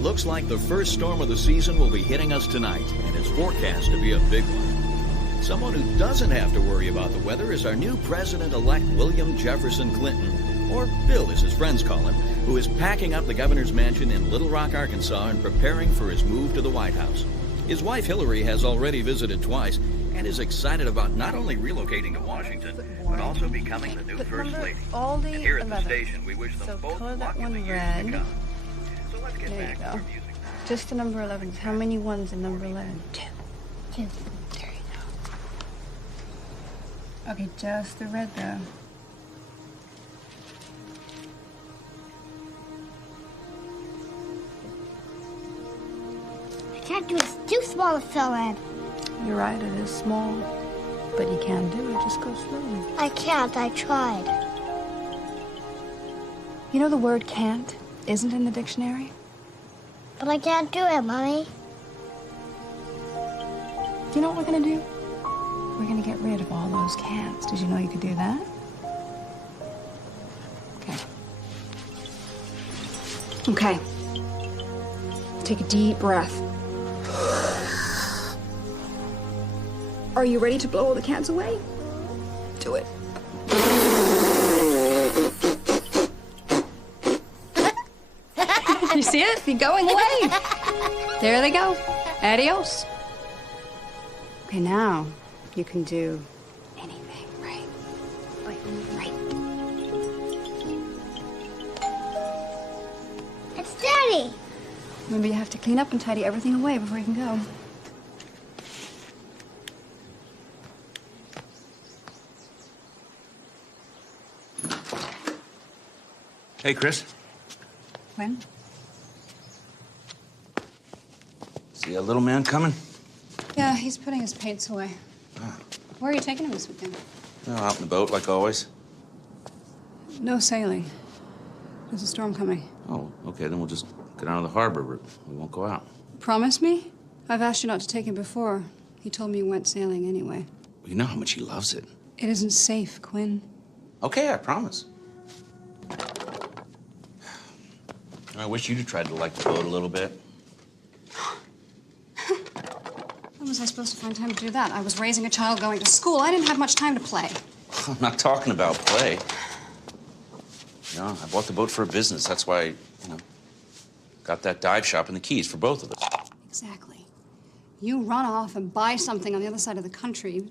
looks like the first storm of the season will be hitting us tonight, and it's forecast to be a big one. Someone who doesn't have to worry about the weather is our new president-elect William Jefferson Clinton, or Bill as his friends call him, who is packing up the governor's mansion in Little Rock, Arkansas, and preparing for his move to the White House. His wife Hillary has already visited twice and is excited about not only relocating to Washington, but also becoming the new First Lady. And here at the station, we wish them both luck in the years to come. So let's get back to our music. Just the number 11. How many ones in number 11? Two. There you go. Okay, just the red though. Can't do it. It's too small to fill in. You're right, it is small. But you can do it. Just go slowly. I can't. I tried. You know the word can't isn't in the dictionary? But I can't do it, Mommy. Do you know what we're gonna do? We're gonna get rid of all those can'ts. Did you know you could do that? Okay. Okay. Take a deep breath. Are you ready to blow all the cans away? Do it. You see it? They're going away. There they go. Adios. Okay, now you can do anything, right? Right. It's Daddy. Remember, you have to clean up and tidy everything away before you can go. Hey, Chris. When? See a little man coming? Yeah, he's putting his paints away. Where are you taking him this weekend? Oh, out in the boat, like always. No sailing. There's a storm coming. Oh, okay, then we'll just get out of the harbor. We won't go out. Promise me? I've asked you not to take him before. He told me you went sailing anyway. You know how much he loves it. It isn't safe, Quinn. Okay, I promise. I wish you'd have tried to like the boat a little bit. When was I supposed to find time to do that? I was raising a child going to school. I didn't have much time to play. I'm not talking about play. You know, I bought the boat for a business. That's why, got that dive shop and the keys for both of us. Exactly. You run off and buy something on the other side of the country.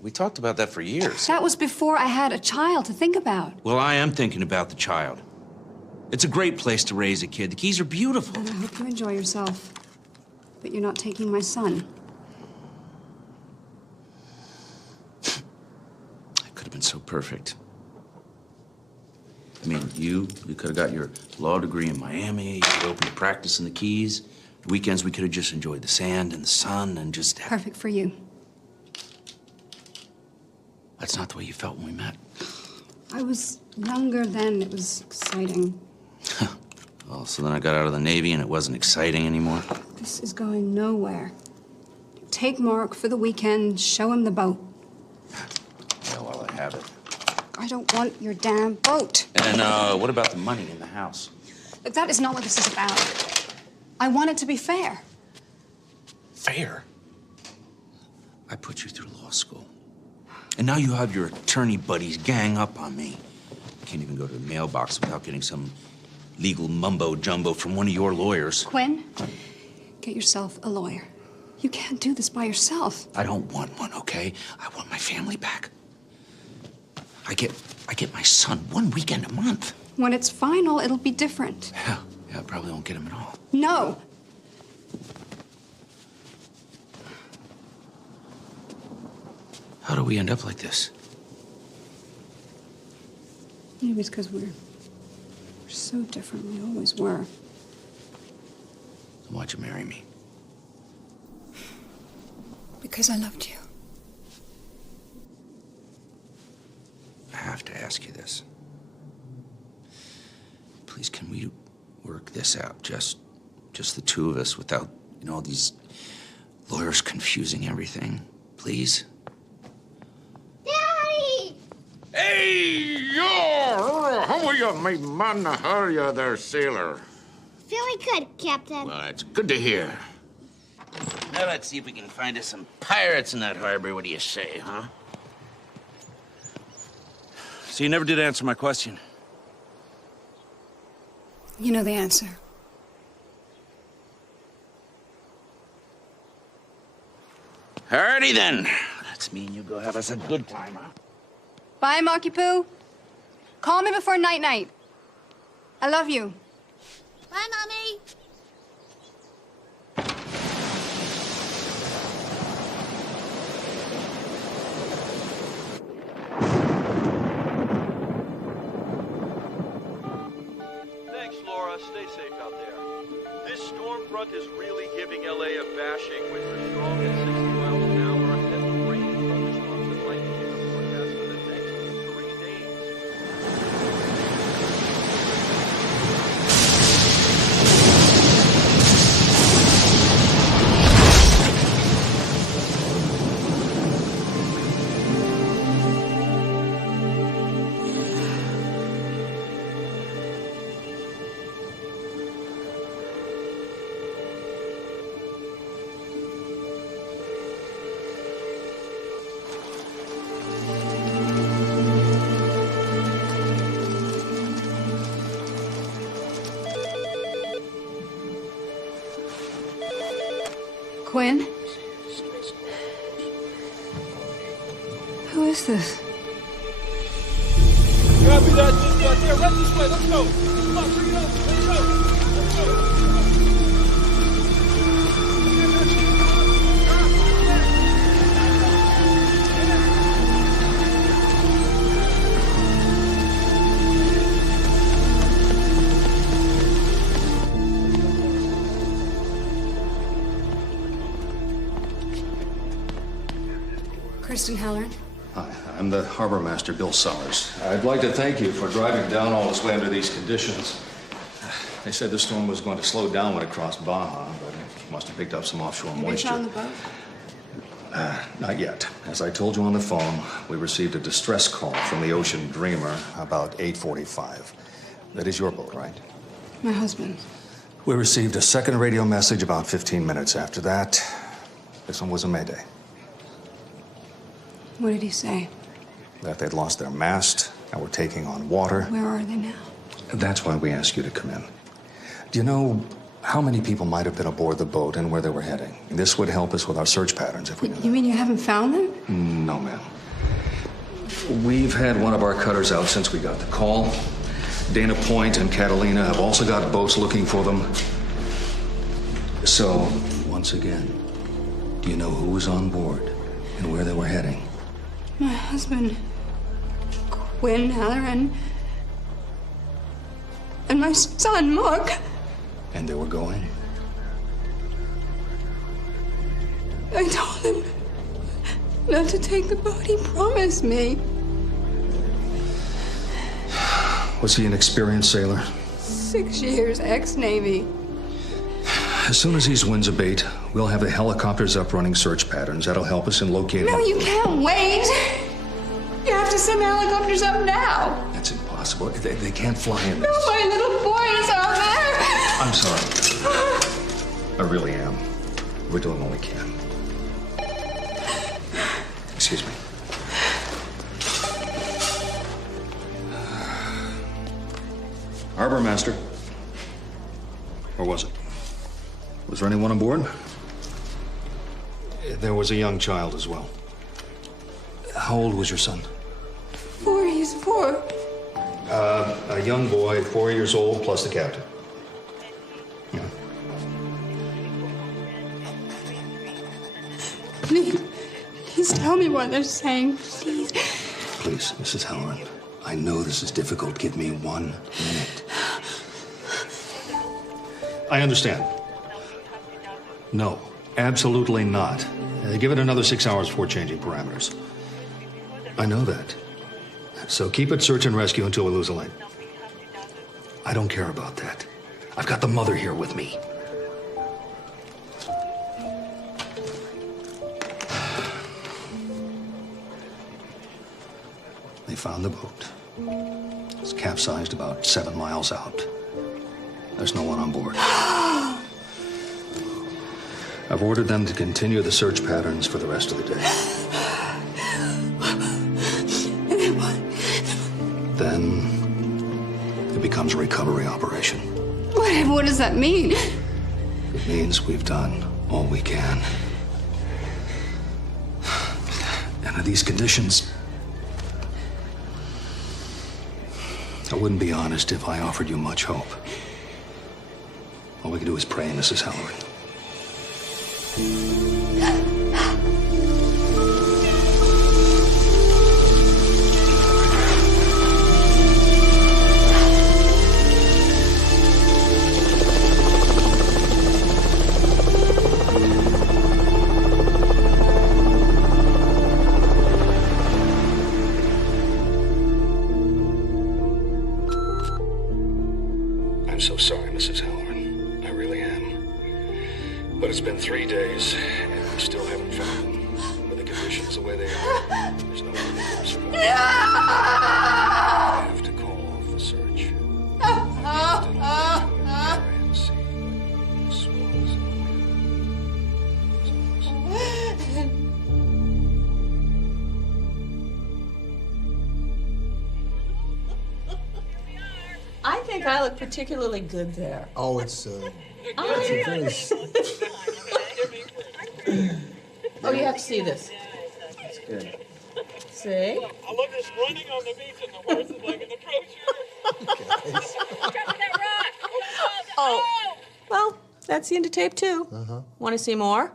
We talked about that for years. That was before I had a child to think about. Well, I am thinking about the child. It's a great place to raise a kid. The keys are beautiful. And I hope you enjoy yourself. But you're not taking my son. I could have been so perfect. I mean, you could have got your law degree in Miami. You could open your practice in the Keys. Weekends, we could have just enjoyed the sand and the sun and just... Perfect for you. That's not the way you felt when we met. I was younger then. It was exciting. Well, so then I got out of the Navy and it wasn't exciting anymore. This is going nowhere. Take Mark for the weekend, show him the boat. Yeah, well, I have it. I don't want your damn boat. And what about the money in the house? Look, that is not what this is about. I want it to be fair. Fair? I put you through law school. And now you have your attorney buddies gang up on me. I can't even go to the mailbox without getting some legal mumbo-jumbo from one of your lawyers. Quinn, get yourself a lawyer. You can't do this by yourself. I don't want one, okay? I want my family back. I get my son one weekend a month. When it's final, it'll be different. Yeah, I probably won't get him at all. No. How do we end up like this? Maybe it's because we're so different. We always were. Why'd you marry me? Because I loved you. I have to ask you this. Please, can we work this out? Just the two of us without, all these lawyers confusing everything. Please? Daddy! Hey, you! How are you, my man? How are you there, sailor? Very good, Captain. Well, it's good to hear. Now let's see if we can find us some pirates in that harbor. What do you say, huh? So you never did answer my question. You know the answer. Alrighty then. Let's me and you go have us a good time, huh? Bye, Monkey Poo. Call me before night-night. I love you. Bye, Mommy. Thanks, Laura. Stay safe out there. This storm front is really giving LA a bashing. Winds are strong at 60 miles an hour, and rain, thunderstorms, and lightning in the forecast for the next 3 days. Quinn? Who is this? Copy that, dispatch. Yeah, right this way. Let's go. Come on, bring it up. Let's go. Let's go. Kristen Halloran. Hi, I'm the harbor master, Bill Summers. I'd like to thank you for driving down all this way under these conditions. They said the storm was going to slow down when it crossed Baja, but it must have picked up some offshore Have you moisture. found the boat? Not yet. As I told you on the phone, we received a distress call from the Ocean Dreamer about 8:45. That is your boat, right? My husband. We received a second radio message about 15 minutes after that. This one was a mayday. What did he say? That they'd lost their mast and were taking on water. Where are they now? That's why we asked you to come in. Do you know how many people might have been aboard the boat and where they were heading? This would help us with our search patterns if we knew. You mean you haven't found them? No, ma'am. We've had one of our cutters out since we got the call. Dana Point and Catalina have also got boats looking for them. So, once again, do you know who was on board and where they were heading? My husband, Quinn Halloran, and my son, Mark. And they were going? I told him not to take the boat. He promised me. Was he an experienced sailor? 6 years, ex-Navy. As soon as these winds abate, we'll have the helicopters up running search patterns. That'll help us in locating... No, you can't wait. You have to send the helicopters up now. That's impossible. They can't fly in this. No, my little boy is out there. I'm sorry. I really am. We're doing what we can. Excuse me. Harbor master. Or was it? Was there anyone on board? There was a young child as well. How old was your son? 4, he's 4. A young boy, 4 years old, plus the captain. Yeah. Please tell me what they're saying, please. Please, Mrs. Halloran. I know this is difficult. Give me 1 minute. I understand. No, absolutely not. Give it another 6 hours before changing parameters. I know that. So keep it search and rescue until we lose a link. I don't care about that. I've got the mother here with me. They found the boat. It's capsized about 7 miles out. There's no one on board. I've ordered them to continue the search patterns for the rest of the day. Then it becomes a recovery operation. What does that mean? It means we've done all we can. And in these conditions, I wouldn't be honest if I offered you much hope. All we can do is pray, Mrs. Halloran. I'm so sorry, Mrs. Halloran. I really am. But it's been 3 days, and we still haven't found them. With the conditions the way they are, there's no other course for us. I have to call off the search. And see what swells in the wind. I think I look particularly good there. Oh, it's a very... Oh, you have to see this. It's good. See? I love this running on the beach and the horses like in the brochure. Oh, well, that's the end of tape 2. Want to see more?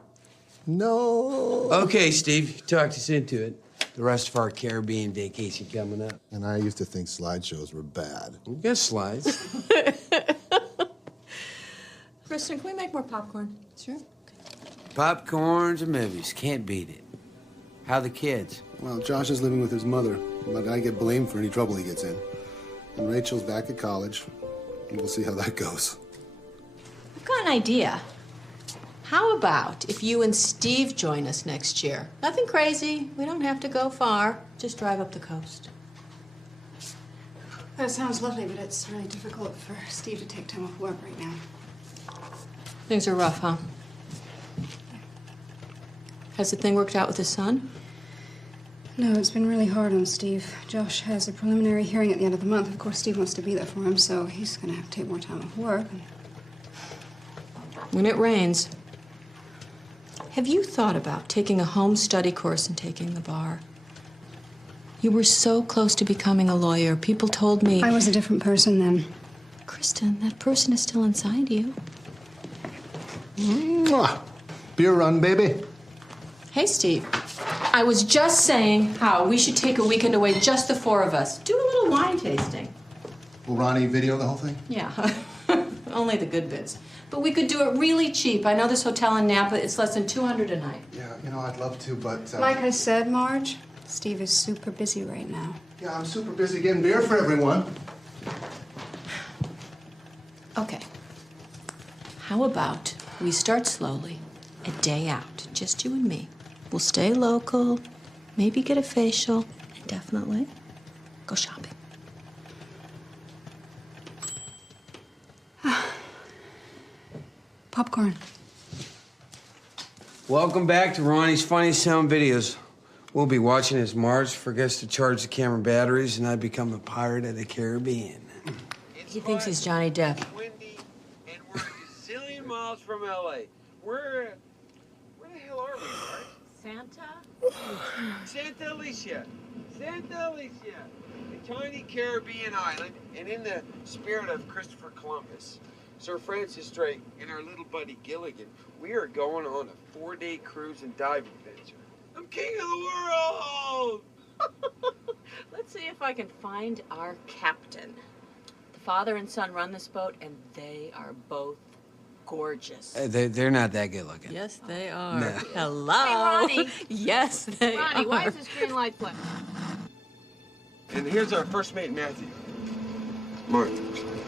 No. Okay, Steve, you talked us into it. The rest of our Caribbean vacation coming up. And I used to think slideshows were bad. We got slides. Kristen, can we make more popcorn? Sure. Popcorns and movies. Can't beat it. How the kids? Well, Josh is living with his mother, but I get blamed for any trouble he gets in. And Rachel's back at college, and we'll see how that goes. I've got an idea. How about if you and Steve join us next year? Nothing crazy. We don't have to go far. Just drive up the coast. That sounds lovely, but it's really difficult for Steve to take time off work right now. Things are rough, huh? Has the thing worked out with his son? No, it's been really hard on Steve. Josh has a preliminary hearing at the end of the month. Of course, Steve wants to be there for him, so he's going to have to take more time off work. When it rains, have you thought about taking a home study course and taking the bar? You were so close to becoming a lawyer. People told me... I was a different person then. Kristen, that person is still inside you. Mwah. Beer run, baby. Hey, Steve. I was just saying how we should take a weekend away, just the 4 of us. Do a little wine tasting. Will Ronnie video the whole thing? Yeah, only the good bits. But we could do it really cheap. I know this hotel in Napa, it's less than $200 a night. Yeah, you know, I'd love to, but... Like I said, Marge, Steve is super busy right now. Yeah, I'm super busy getting beer for everyone. Okay. How about we start slowly, a day out, just you and me. We'll stay local, maybe get a facial, and definitely go shopping. Popcorn. Welcome back to Ronnie's Funniest Home Videos. We'll be watching as Marge forgets to charge the camera batteries and I become a pirate of the Caribbean. He thinks he's Johnny Depp. Windy, and we're a gazillion miles from LA. Where the hell are we, Marge? Santa? Santa Alicia. Santa Alicia. A tiny Caribbean island, and in the spirit of Christopher Columbus, Sir Francis Drake, and our little buddy Gilligan, we are going on a 4-day cruise and dive adventure. I'm king of the world! Let's see if I can find our captain. The father and son run this boat, and they are both gorgeous. They're not that good looking. Yes, they are. No. Hello. Hey, Ronnie. Yes, they are. Ronnie, why is this green light flash? And here's our first mate, Matthew. Mark,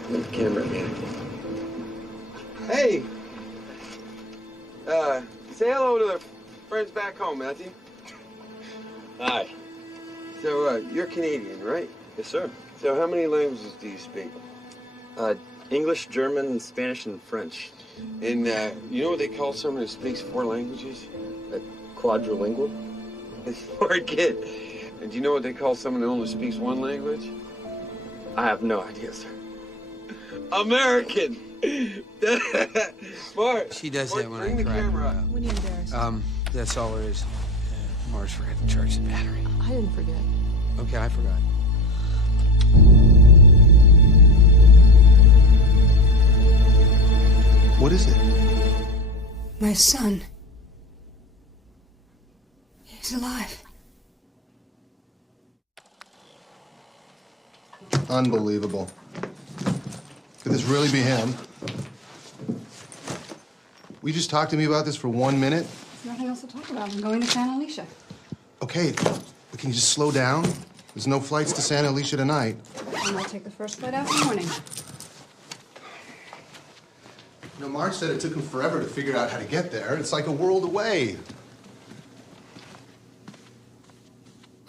the camera man. Hey! Say hello to the friends back home, Matthew. Hi. So, you're Canadian, right? Yes, sir. So how many languages do you speak? English, German, Spanish, and French. And you know what they call someone who speaks 4 languages? A quadrilingual? Poor kid. And do you know what they call someone who only speaks 1 language? I have no idea, sir. American. Smart. She does Smart. that when Bring I the cry. camera up. When are you embarrassed? That's all there is. Marge forgot to charge the battery. I didn't forget. Okay, I forgot. What is it? My son. He's alive. Unbelievable. Could this really be him? Will you just talk to me about this for 1 minute? There's nothing else to talk about. I'm going to Santa Alicia. Okay, but can you just slow down? There's no flights to Santa Alicia tonight. And I'll take the first flight out in the morning. You know, Marge said it took him forever to figure out how to get there. It's like a world away.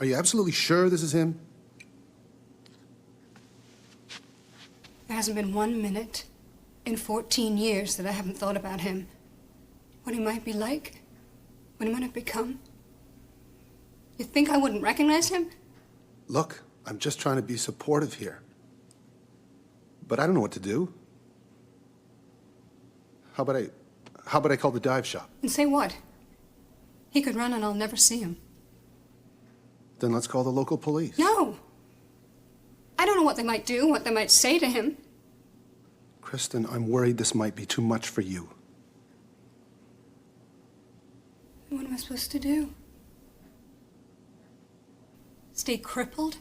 Are you absolutely sure this is him? There hasn't been 1 minute in 14 years that I haven't thought about him. What he might be like, what he might have become. You think I wouldn't recognize him? Look, I'm just trying to be supportive here. But I don't know what to do. How about I call the dive shop? And say what? He could run and I'll never see him. Then let's call the local police. No! I don't know what they might do, what they might say to him. Kristen, I'm worried this might be too much for you. What am I supposed to do? Stay crippled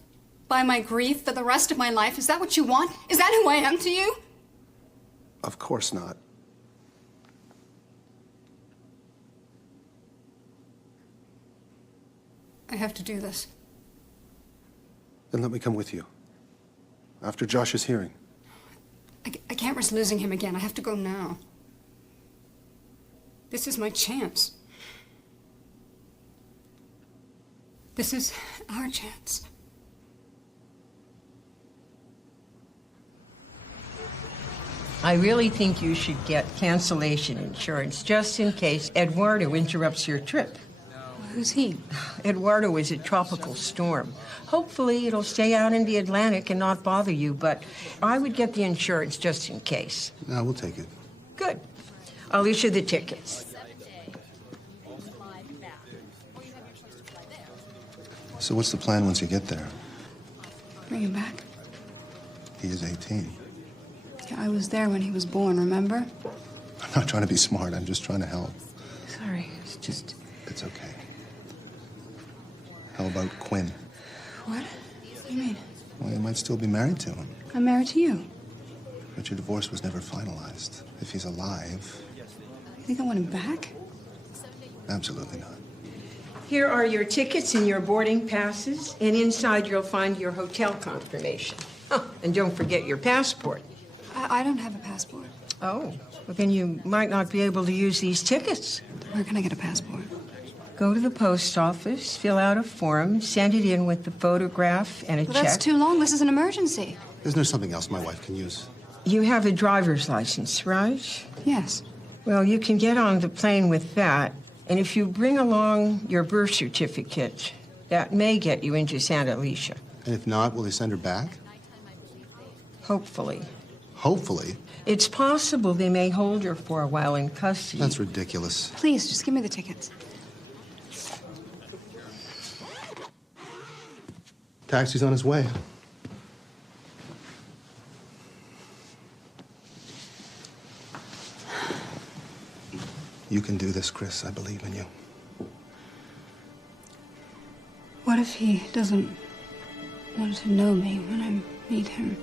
by my grief for the rest of my life? Is that what you want? Is that who I am to you? Of course not. I have to do this. Then let me come with you. After Josh's hearing. I can't risk losing him again. I have to go now. This is my chance. This is our chance. I really think you should get cancellation insurance just in case Eduardo interrupts your trip. Who's he? Eduardo is a tropical storm. Hopefully it'll stay out in the Atlantic and not bother you, but I would get the insurance just in case. No, we'll take it. Good. I'll issue the tickets. So what's the plan once you get there? Bring him back. He is 18. Yeah, I was there when he was born, remember? I'm not trying to be smart. I'm just trying to help. Sorry, it's just... It's okay. How about Quinn? What? What do you mean? Well, you might still be married to him. I'm married to you. But your divorce was never finalized. If he's alive... You think I want him back? Absolutely not. Here are your tickets and your boarding passes, and inside you'll find your hotel confirmation. Oh, and don't forget your passport. I don't have a passport. Oh, well, then you might not be able to use these tickets. Where can I get a passport? Go to the post office, fill out a form, send it in with the photograph and a Well, check. that's too long. This is an emergency. Isn't there something else my wife can use? You have a driver's license, right? Yes. Well, you can get on the plane with that, and if you bring along your birth certificate, that may get you into Santa Alicia. And if not, will they send her back? Hopefully. Hopefully. It's possible they may hold her for a while in custody. That's ridiculous. Please, just give me the tickets. Taxi's on his way. You can do this, Chris. I believe in you. What if he doesn't want to know me when I meet him?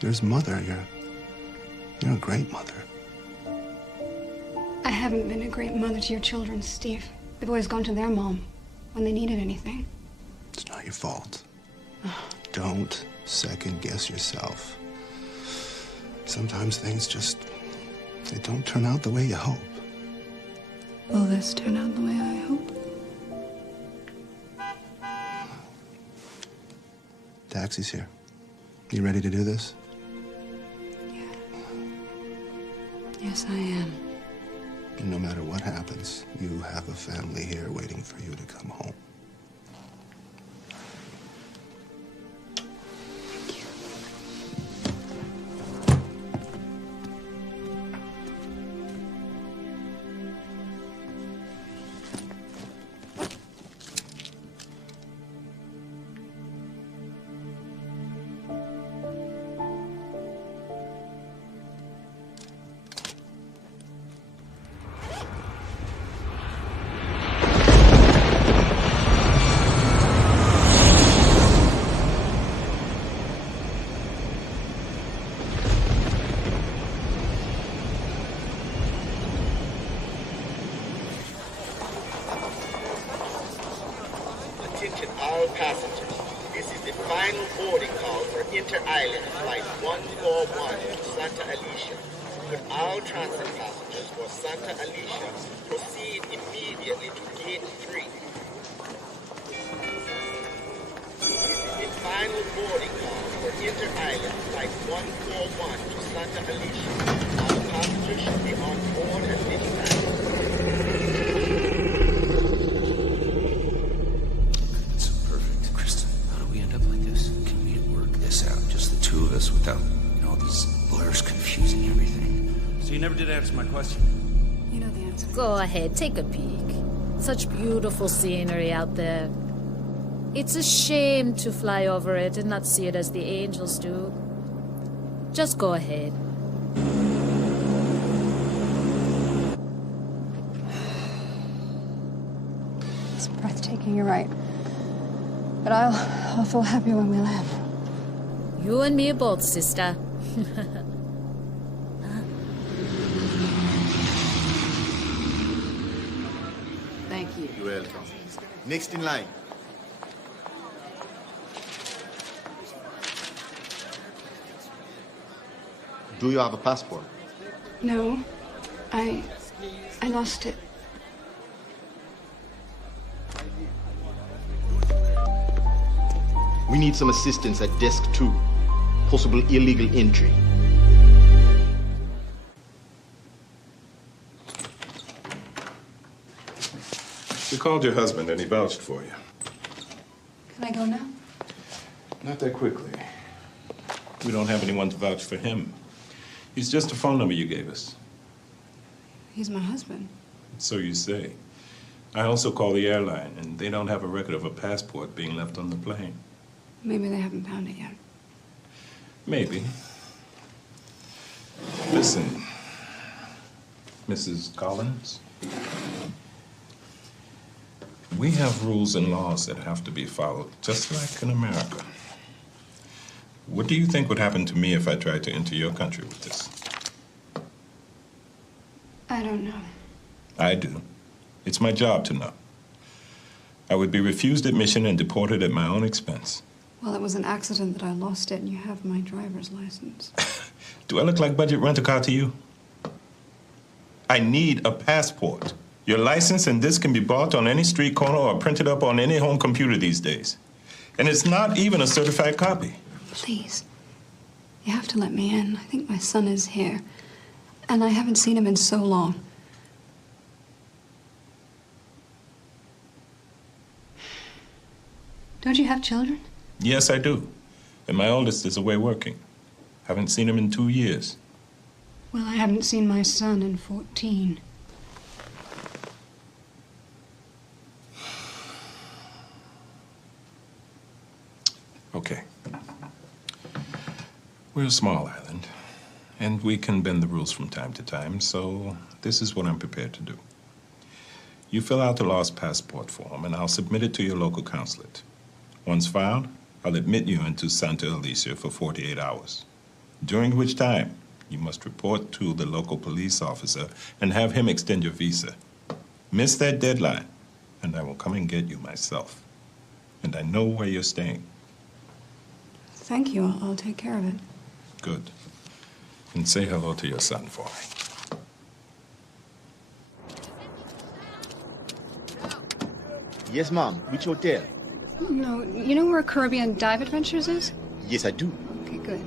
You're his mother. You're a great mother. I haven't been a great mother to your children, Steve. They've always gone to their mom when they needed anything. It's not your fault. Don't second guess yourself. Sometimes things just, they don't turn out the way you hope. Will this turn out the way I hope? Taxi's here. You ready to do this? Yeah. Yes, I am. And no matter what happens, you have a family here waiting for you to come home. Attention all passengers. This is the final boarding call for Inter-Island Flight 141 to Santa Alicia. Could all transit passengers for Santa Alicia proceed immediately to Gate 3. This is the final boarding call for Inter-Island Flight 141 to Santa Alicia. All passengers should be on board at this time. Of us without all these blurs confusing everything. So you never did answer my question. You know the answer. Go ahead, take a peek. Such beautiful scenery out there. It's a shame to fly over it and not see it as the angels do. Just go ahead. It's breathtaking, you're right. But I'll feel happy when we land. You and me both, sister. Thank you. You're welcome. Next in line. Do you have a passport? No, I lost it. We need some assistance at desk 2. Possible illegal entry. You called your husband and he vouched for you. Can I go now? Not that quickly. We don't have anyone to vouch for him. He's just a phone number you gave us. He's my husband. So you say. I also called the airline, and they don't have a record of a passport being left on the plane. Maybe they haven't found it yet. Maybe. Listen, Mrs. Collins. We have rules and laws that have to be followed, just like in America. What do you think would happen to me if I tried to enter your country with this? I don't know. I do. It's my job to know. I would be refused admission and deported at my own expense. Well, it was an accident that I lost it, and you have my driver's license. Do I look like budget rent-a-car to you? I need a passport. Your license and this can be bought on any street corner or printed up on any home computer these days. And it's not even a certified copy. Please, you have to let me in. I think my son is here, and I haven't seen him in so long. Don't you have children? Yes, I do. And my oldest is away working. Haven't seen him in 2 years. Well, I haven't seen my son in 14. Okay. We're a small island, and we can bend the rules from time to time, so this is what I'm prepared to do. You fill out the lost passport form, and I'll submit it to your local consulate. Once filed, I'll admit you into Santa Alicia for 48 hours, during which time you must report to the local police officer and have him extend your visa. Miss that deadline, and I will come and get you myself. And I know where you're staying. Thank you. I'll take care of it. Good. And say hello to your son for me. Yes, Mom. Which hotel? No, you know where Caribbean Dive Adventures is? Yes, I do. Okay, good.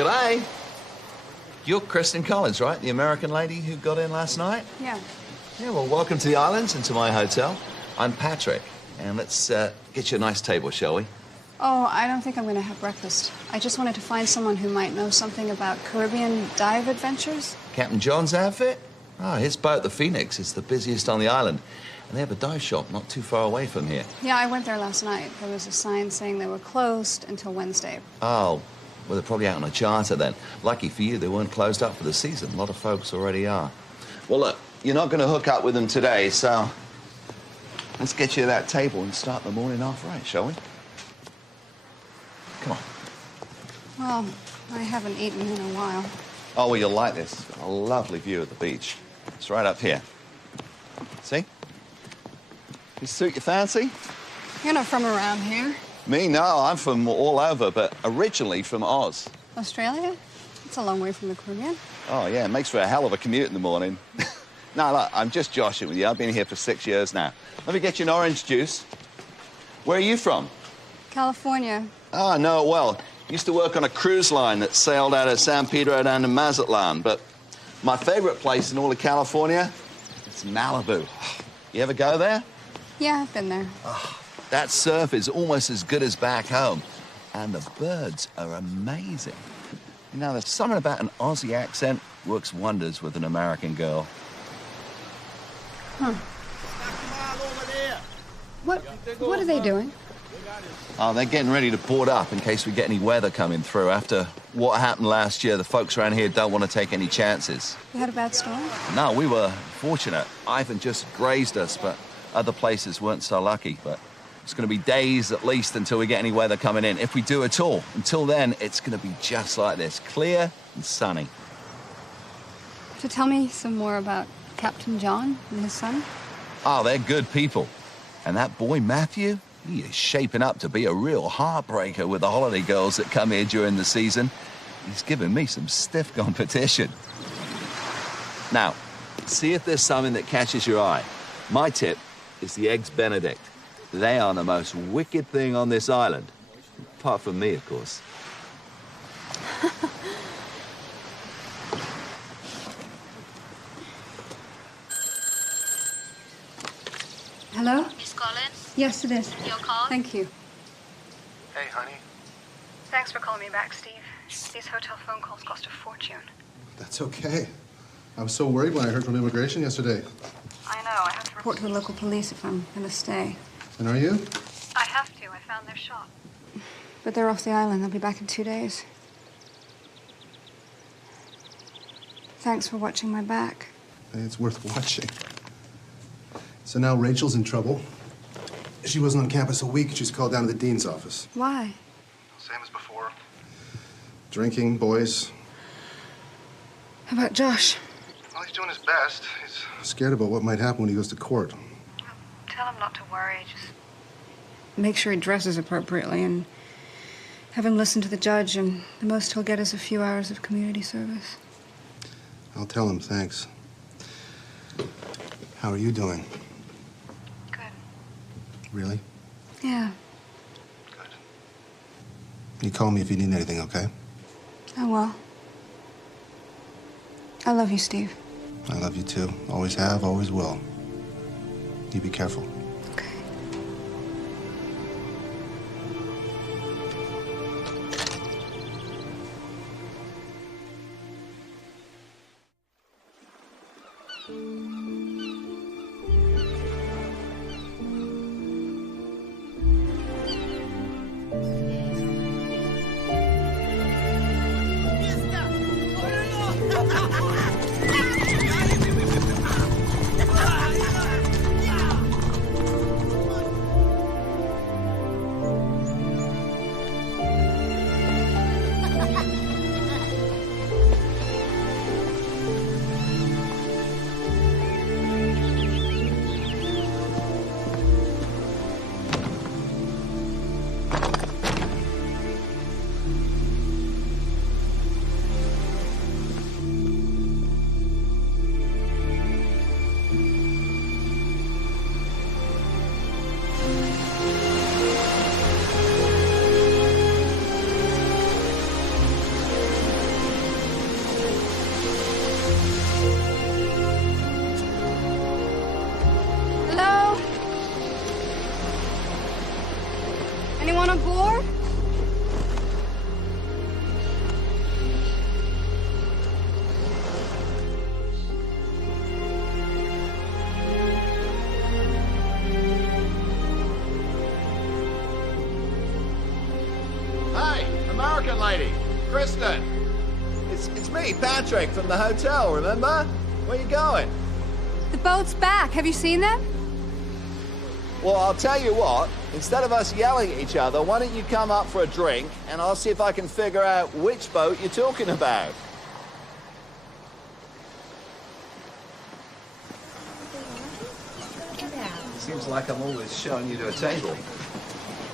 G'day. You're Kristen Collins, right? The American lady who got in last night? Yeah. Yeah, well, welcome to the islands and to my hotel. I'm Patrick, and let's get you a nice table, shall we? Oh, I don't think I'm going to have breakfast. I just wanted to find someone who might know something about Caribbean dive adventures. Captain John's outfit? Oh, his boat, the Phoenix, is the busiest on the island. And they have a dive shop not too far away from here. Yeah, I went there last night. There was a sign saying they were closed until Wednesday. Oh, well, they're probably out on a charter then. Lucky for you, they weren't closed up for the season. A lot of folks already are. Well, look, you're not going to hook up with them today, so let's get you to that table and start the morning off right, shall we? Come on. Well, I haven't eaten in a while. Oh, well, you'll like this. A lovely view of the beach. It's right up here. See? This suit your fancy? You're not from around here. Me? No, I'm from all over, but originally from Oz. Australia? It's a long way from the Caribbean. Oh, yeah, it makes for a hell of a commute in the morning. No, look, I'm just joshing with you. I've been here for 6 years now. Let me get you an orange juice. Where are you from? California. Oh, no, well, used to work on a cruise line that sailed out of San Pedro down to Mazatlan, but my favorite place in all of California is Malibu. You ever go there? Yeah, I've been there. That surf is almost as good as back home, and the birds are amazing. You know, there's something about an Aussie accent works wonders with an American girl. Huh. What are they doing? Oh, they're getting ready to board up in case we get any weather coming through. After what happened last year, the folks around here don't want to take any chances. You had a bad storm? No, we were fortunate. Ivan just grazed us, but other places weren't so lucky. But it's going to be days at least until we get any weather coming in, if we do at all. Until then, it's going to be just like this, clear and sunny. So tell me some more about Captain John and his son. Oh, they're good people. And that boy, Matthew, he is shaping up to be a real heartbreaker with the holiday girls that come here during the season. He's giving me some stiff competition. Now, see if there's something that catches your eye. My tip is the Eggs Benedict. They are the most wicked thing on this island. Apart from me, of course. Hello? Miss Collins? Yes, it is. Your call? Thank you. Hey, honey. Thanks for calling me back, Steve. These hotel phone calls cost a fortune. That's okay. I was so worried when I heard from immigration yesterday. I know. I have to report to the local police if I'm going to stay. And are you? I have to. I found their shop. But they're off the island. They'll be back in 2 days. Thanks for watching my back. Hey, it's worth watching. So now Rachel's in trouble. She wasn't on campus a week. She's called down to the dean's office. Why? Same as before. Drinking, boys. How about Josh? Well, he's doing his best. He's scared about what might happen when he goes to court. Tell him not to worry. Just make sure he dresses appropriately and have him listen to the judge, and the most he'll get is a few hours of community service. I'll tell him, thanks. How are you doing? Good. Really? Yeah. You call me if you need anything, okay? Oh, well. I love you, Steve. I love you too. Always have, always will. You be careful. Kristen! It's me, Patrick, from the hotel, remember? Where you going? The boat's back. Have you seen them? Well, I'll tell you what. Instead of us yelling at each other, why don't you come up for a drink, and I'll see if I can figure out which boat you're talking about. Seems like I'm always showing you to a table.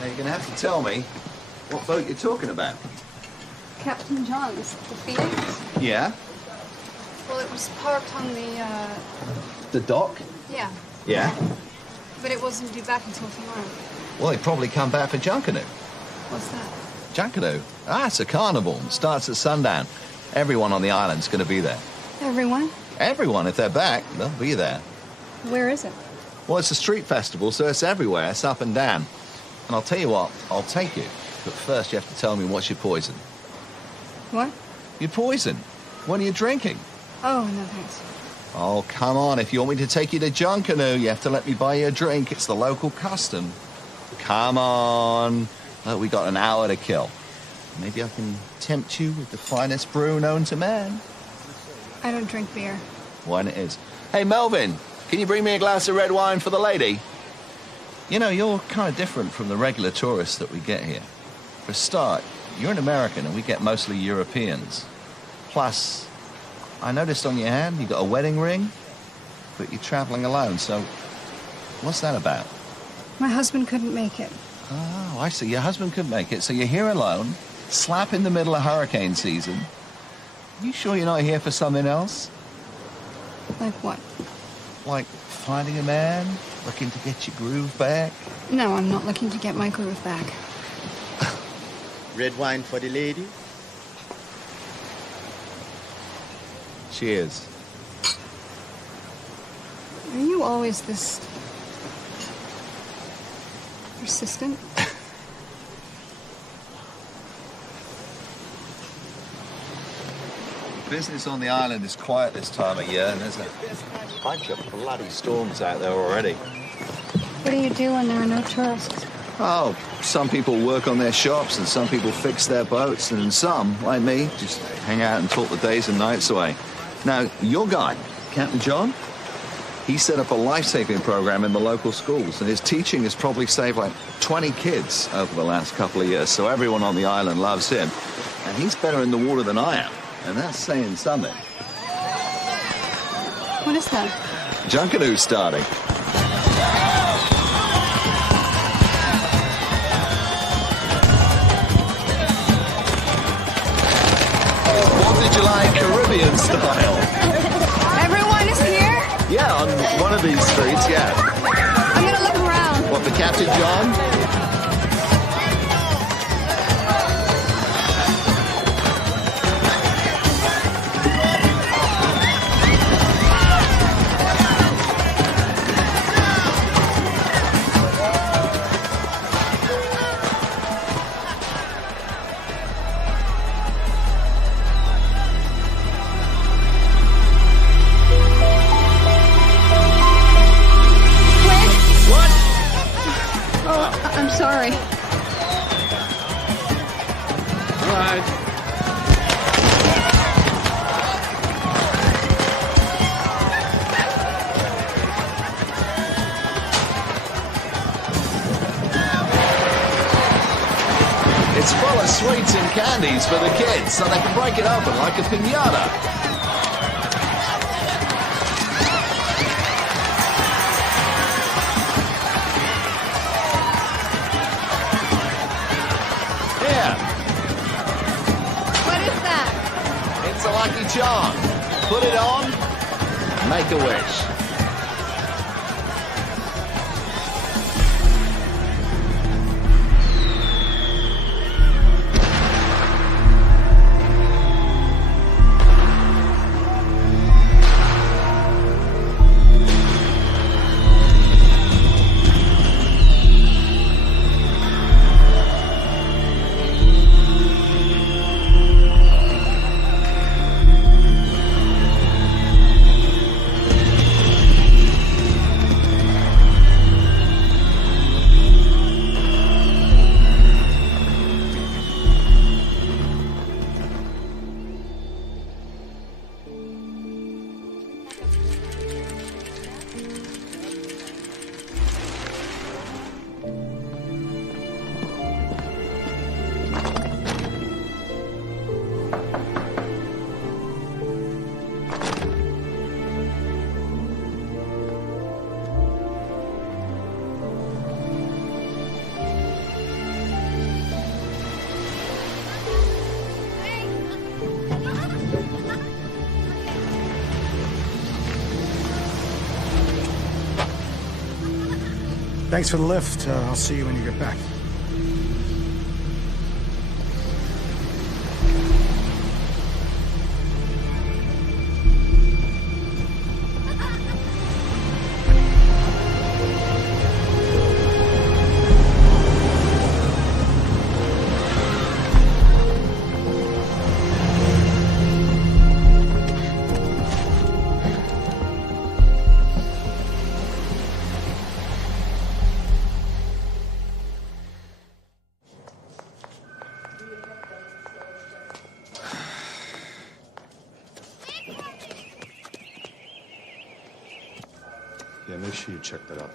Now, you're going to have to tell me what boat you're talking about. Captain John's, the Phoenix. Yeah? Well, it was parked on the, The dock? Yeah. Yeah? But it wasn't due back until tomorrow. Well, he'd probably come back for Junkanoo. What's that? Junkanoo? Ah, it's a carnival. It starts at sundown. Everyone on the island's going to be there. Everyone? Everyone, if they're back, they'll be there. Where is it? Well, it's a street festival, so it's everywhere. It's up and down. And I'll tell you what, I'll take you. But first you have to tell me what's your poison. What? Your poison. What are you drinking? Oh, no thanks. Oh, come on. If you want me to take you to Junkanoo, you have to let me buy you a drink. It's the local custom. Come on. Look, we got an hour to kill. Maybe I can tempt you with the finest brew known to man. I don't drink beer. Wine it is. Hey, Melvin, can you bring me a glass of red wine for the lady? You know, you're kind of different from the regular tourists that we get here. For a start, you're an American and we get mostly Europeans. Plus, I noticed on your hand you got a wedding ring, but you're traveling alone, so what's that about? My husband couldn't make it. Oh, I see. Your husband couldn't make it, so you're here alone, slap in the middle of hurricane season. You sure you're not here for something else? Like what? Like finding a man, looking to get your groove back? No, I'm not looking to get my groove back. Red wine for the lady? Cheers. Are you always this persistent? Business on the island is quiet this time of year, and there's a bunch of bloody storms out there already. What do you do when there are no tourists? Oh, some people work on their shops, and some people fix their boats, and some, like me, just hang out and talk the days and nights away. Now, your guy, Captain John, he set up a life-saving program in the local schools, and his teaching has probably saved like 20 kids over the last couple of years, so everyone on the island loves him. And he's better in the water than I am, and that's saying something. What is that? Junkanoo's starting. July Caribbean style. Everyone is here? Yeah, on one of these streets, yeah. I'm gonna look around. What, for Captain John? Sorry. All right. It's full of sweets and candies for the kids, so they can break it open like a piñata. A lucky charm. Put it on, make a wish. Thanks for the lift. I'll see you when you get back. Yeah, make sure you check that out.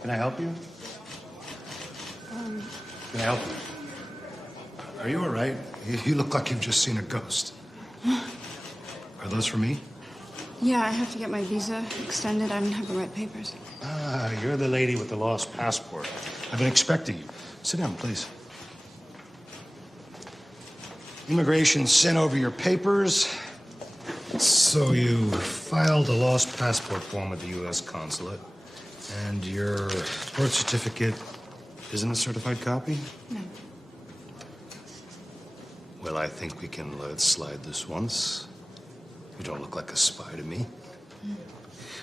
Can I help you? Can I help you? Are you all right? You look like you've just seen a ghost. Are those for me? Yeah, I have to get my visa extended. I don't have the right papers. Ah, you're the lady with the lost passport. I've been expecting you. Sit down, please. Immigration sent over your papers. So you filed a lost passport form at the U.S. consulate, and your birth certificate isn't a certified copy? No. Well, I think we can let it slide this once. You don't look like a spy to me.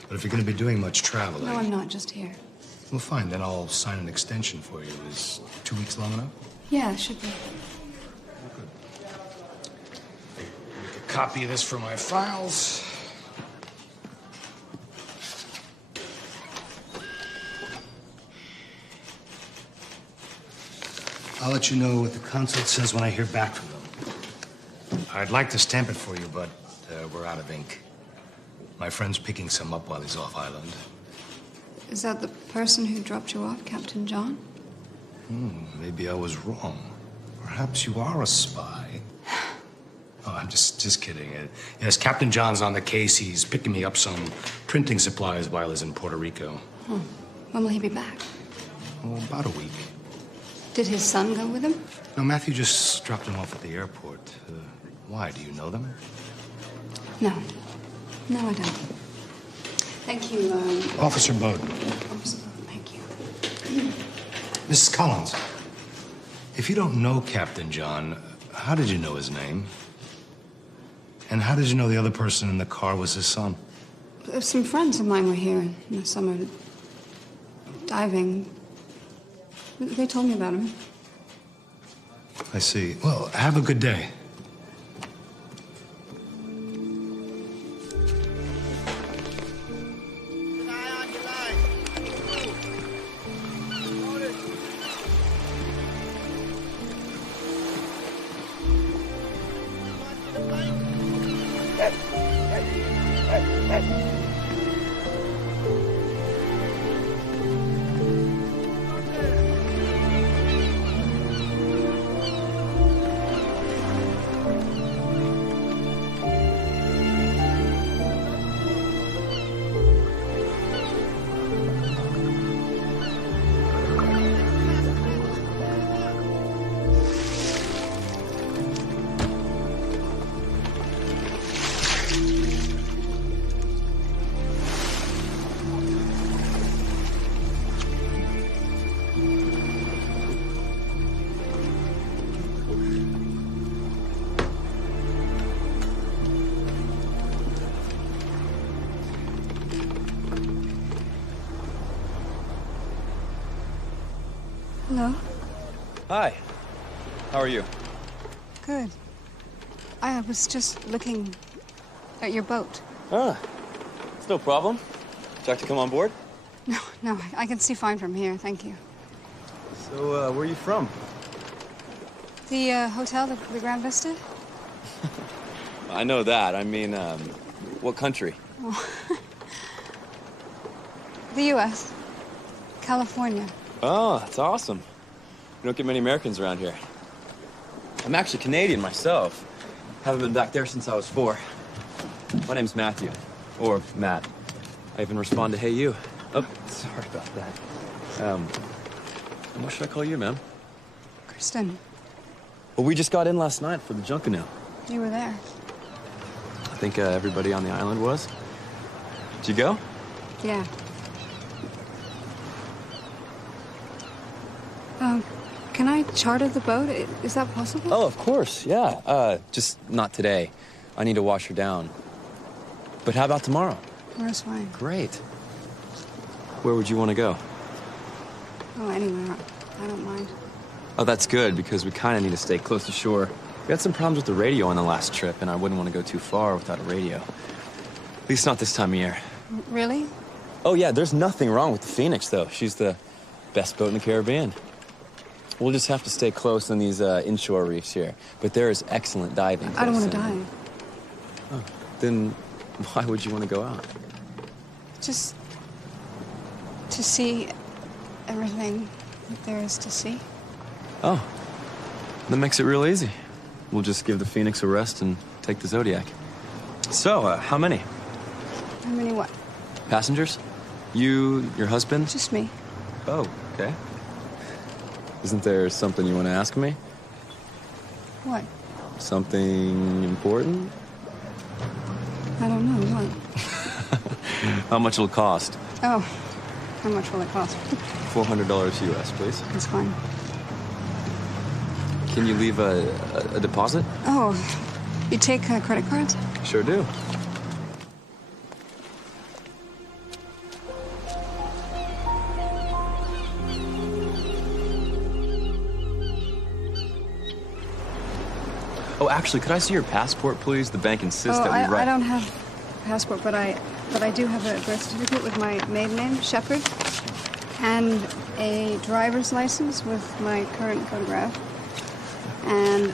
But if you're going to be doing much traveling... No, I'm not. Just here. Well, fine. Then I'll sign an extension for you. Is 2 weeks long enough? Yeah, it should be. Make a copy of this for my files. I'll let you know what the consulate says when I hear back from them. I'd like to stamp it for you, but we're out of ink. My friend's picking some up while he's off island. Is that the person who dropped you off, Captain John? Maybe I was wrong. Perhaps you are a spy. Oh, I'm just kidding. Yes, Captain John's on the case. He's picking me up some printing supplies while he's in Puerto Rico. Oh. When will he be back? Oh, about a week. Did his son go with him? No, Matthew just dropped him off at the airport. Why? Do you know them? No. No, I don't. Thank you, Officer Bowden. Officer Bowden, thank you. Mrs. Collins, if you don't know Captain John, how did you know his name? And how did you know the other person in the car was his son? Some friends of mine were here in the summer diving. They told me about him. I see. Well, have a good day. Hello? Hi. How are you? Good. I was just looking at your boat. Ah, it's no problem. Would you like to come on board? No, I can see fine from here, thank you. So, where are you from? The hotel, the Grand Vista? I know that. I mean, what country? Oh. The U.S. California. Oh, that's awesome. We don't get many Americans around here. I'm actually Canadian myself. Haven't been back there since I was 4. My name's Matthew. Or Matt. I even respond to hey you. Oh, sorry about that. What should I call you, ma'am? Kristen, Well, we just got in last night for the Junkanoo. you were there. I think everybody on the island was. Did you go? Yeah. charter the boat? Is that possible? Oh, of course, yeah. Just not today. I need to wash her down. But how about tomorrow? Tomorrow's fine. Great. Where would you want to go? Oh, anywhere. I don't mind. Oh, that's good, because we kind of need to stay close to shore. We had some problems with the radio on the last trip, and I wouldn't want to go too far without a radio. At least not this time of year. Really? Oh, yeah, there's nothing wrong with the Phoenix, though. She's the best boat in the Caribbean. We'll just have to stay close on these inshore reefs here. But there is excellent diving. I don't want to dive. Oh, then why would you want to go out? Just to see everything that there is to see. Oh, that makes it real easy. We'll just give the Phoenix a rest and take the Zodiac. So, how many? How many what? Passengers? You, your husband? Just me. Oh, okay. Isn't there something you want to ask me? What? Something important? I don't know. What? How much it'll cost? Oh, how much will it cost? $400 US, please. That's fine. Can you leave a deposit? Oh, you take credit cards? Sure do. Oh, actually, could I see your passport, please? The bank insists that we write... I don't have a passport, but I do have a birth certificate with my maiden name, Sheffer, and a driver's license with my current photograph. And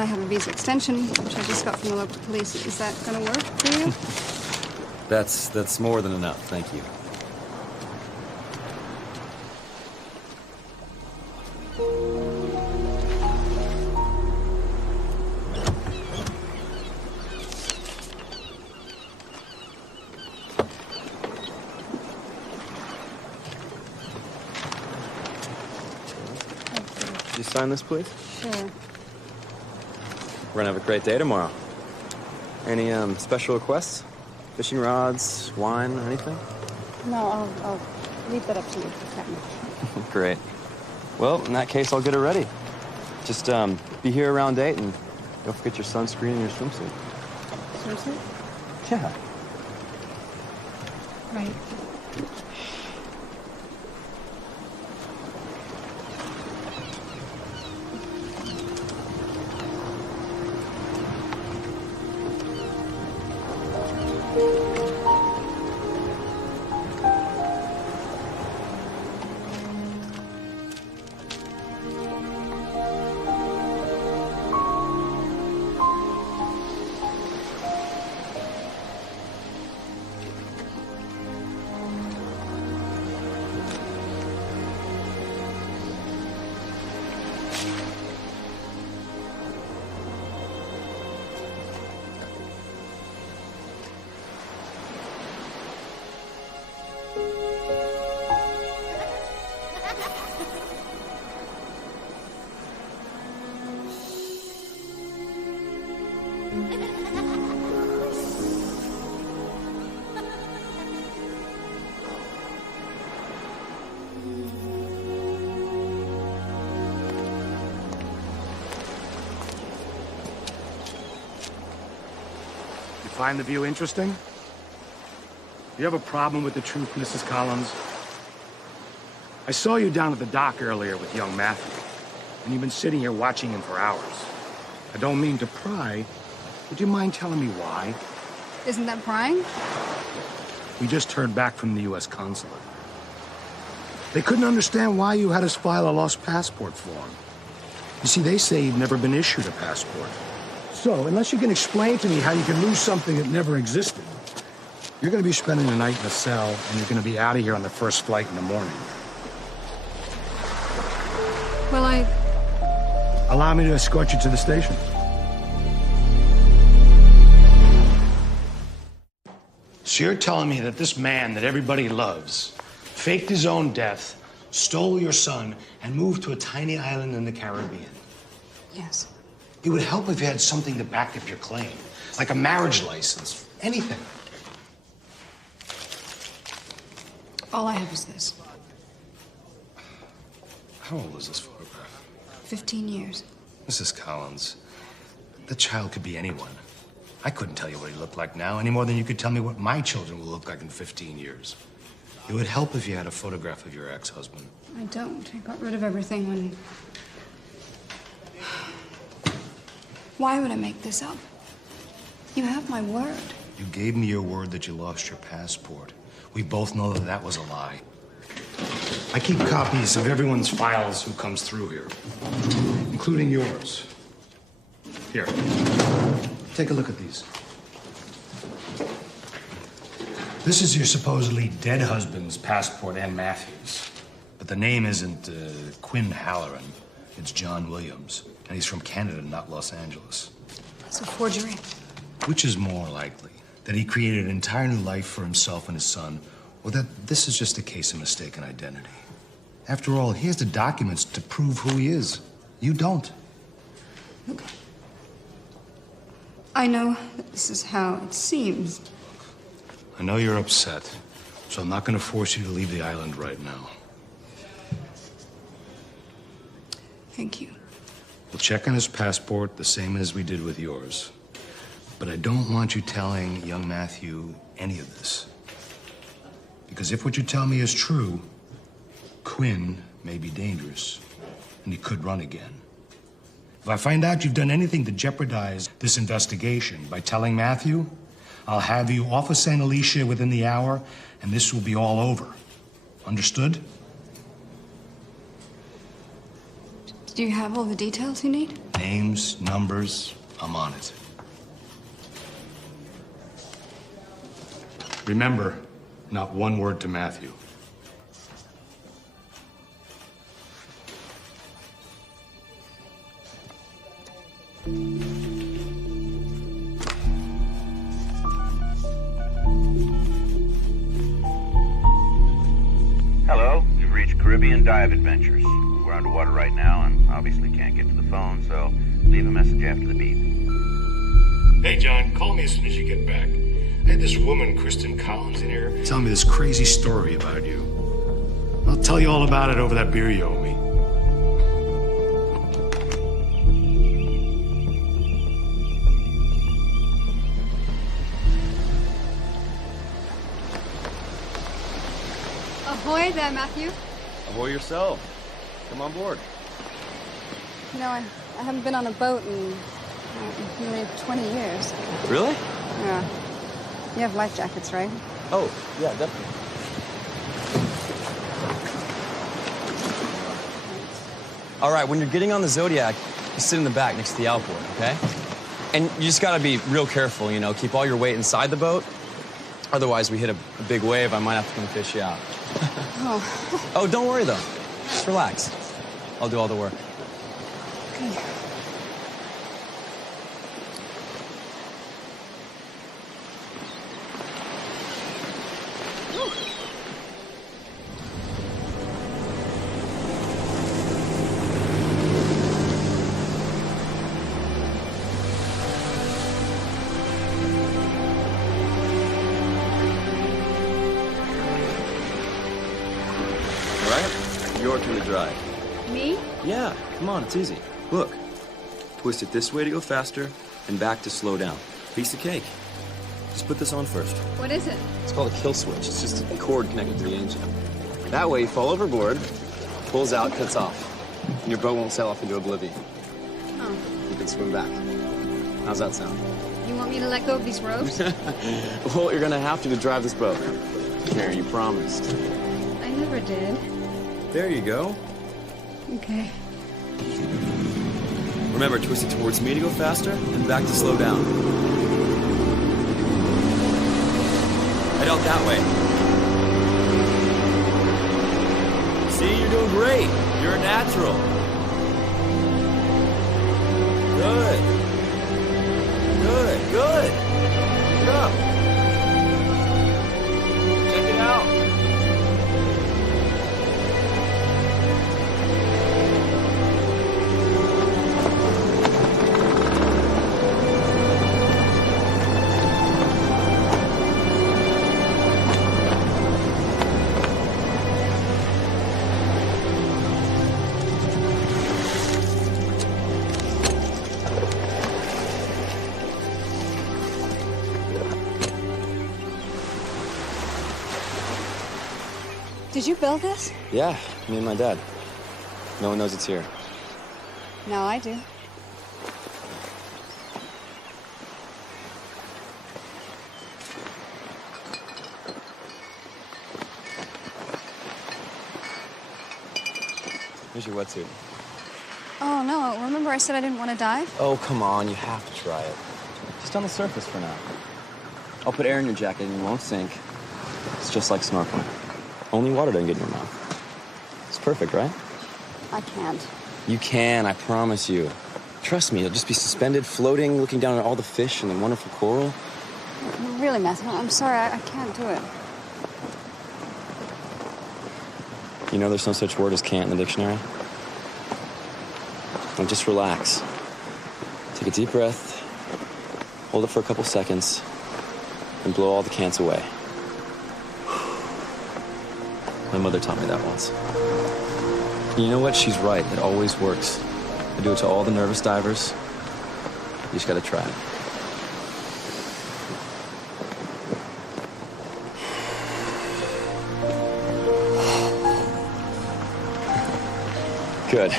I have a visa extension, which I just got from the local police. Is that going to work for you? That's more than enough, thank you. Could you sign this, please? Sure. We're gonna have a great day tomorrow. Any special requests? Fishing rods, wine, anything? No, I'll leave that up to you, Captain. Great. Well, in that case, I'll get it ready. Just be here around 8 and don't forget your sunscreen and your swimsuit. Seriously? Yeah. Right. Find the view interesting? You have a problem with the truth, Mrs. Collins? I saw you down at the dock earlier with young Matthew, and you've been sitting here watching him for hours. I don't mean to pry. Would you mind telling me why? Isn't that prying? We just heard back from the U.S. consulate. They couldn't understand why you had us file a lost passport form. You see, they say you've never been issued a passport. So, unless you can explain to me how you can lose something that never existed, you're going to be spending the night in a cell, and you're going to be out of here on the first flight in the morning. Well, Allow me to escort you to the station. So you're telling me that this man that everybody loves faked his own death, stole your son, and moved to a tiny island in the Caribbean? Yes. It would help if you had something to back up your claim, like a marriage license, anything. All I have is this. How old is this photograph? 15 years. Mrs. Collins, the child could be anyone. I couldn't tell you what he looked like now any more than you could tell me what my children will look like in 15 years. It would help if you had a photograph of your ex-husband. I don't. I got rid of everything when... Why would I make this up? You have my word. You gave me your word that you lost your passport. We both know that that was a lie. I keep copies of everyone's files who comes through here, including yours. Here, take a look at these. This is your supposedly dead husband's passport and Matthew's. But the name isn't Quinn Halloran. It's John Williams. And he's from Canada, not Los Angeles. It's a forgery. Which is more likely? That he created an entire new life for himself and his son, or that this is just a case of mistaken identity? After all, he has the documents to prove who he is. You don't. Look, I know that this is how it seems. I know you're upset, so I'm not going to force you to leave the island right now. Thank you. We'll check on his passport the same as we did with yours. But I don't want you telling young Matthew any of this. Because if what you tell me is true, Quinn may be dangerous, and he could run again. If I find out you've done anything to jeopardize this investigation by telling Matthew, I'll have you off of St. Alicia within the hour, and this will be all over. Understood? Do you have all the details you need? Names, numbers, I'm on it. Remember, not one word to Matthew. Hello, you've reached Caribbean Dive Adventures. We're underwater right now and obviously can't get to the phone, so leave a message after the beep. Hey, John, call me as soon as you get back. I had this woman, Kristen Collins, in here telling me this crazy story about you. I'll tell you all about it over that beer you owe me. Ahoy there, Matthew. Ahoy yourself. Come on board. You know, I haven't been on a boat in nearly 20 years. Really? Yeah. You have life jackets, right? Oh, yeah, definitely. All right, when you're getting on the Zodiac, you sit in the back next to the outboard, okay? And you just gotta be real careful, you know, keep all your weight inside the boat. Otherwise, we hit a big wave, I might have to come fish you out. Oh. Oh, don't worry, though. Just relax. I'll do all the work. Okay. Your turn to drive. Me? Yeah, come on, it's easy. Look, twist it this way to go faster and back to slow down. Piece of cake. Just put this on first. What is it? It's called a kill switch. It's just a cord connected to the engine. That way, you fall overboard, pulls out, cuts off, and your boat won't sail off into oblivion. Oh. You can swim back. How's that sound? You want me to let go of these ropes? Well, you're gonna have to drive this boat. Here, you promised. I never did. There you go. Okay. Remember, twist it towards me to go faster and back to slow down. Head out that way. See, you're doing great. You're a natural. Good. Good, good. Good up. Check it out. Did you build this? Yeah, me and my dad. No one knows it's here. No, I do. Here's your wetsuit. Oh, no. Remember I said I didn't want to dive? Oh, come on, you have to try it. Just on the surface for now. I'll put air in your jacket and you won't sink. It's just like snorkeling. Only water doesn't get in your mouth. It's perfect, right? I can't. You can, I promise you. Trust me, you'll just be suspended, floating, looking down at all the fish and the wonderful coral. Really, Matthew, I'm sorry. I can't do it. You know there's no such word as can't in the dictionary? Now just relax. Take a deep breath, hold it for a couple seconds, and blow all the can'ts away. My mother taught me that once. And you know what? She's right. It always works. I do it to all the nervous divers. You just gotta try it. Good.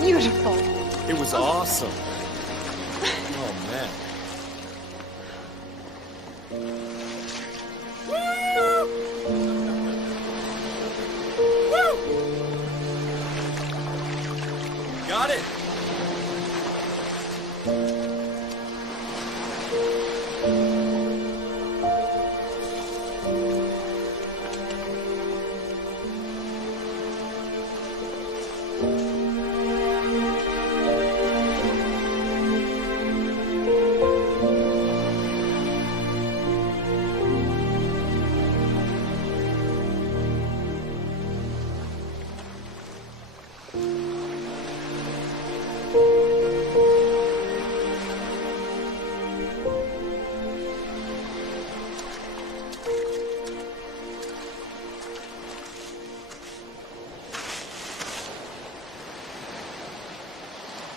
Beautiful. It was awesome. Oh, man. Got it.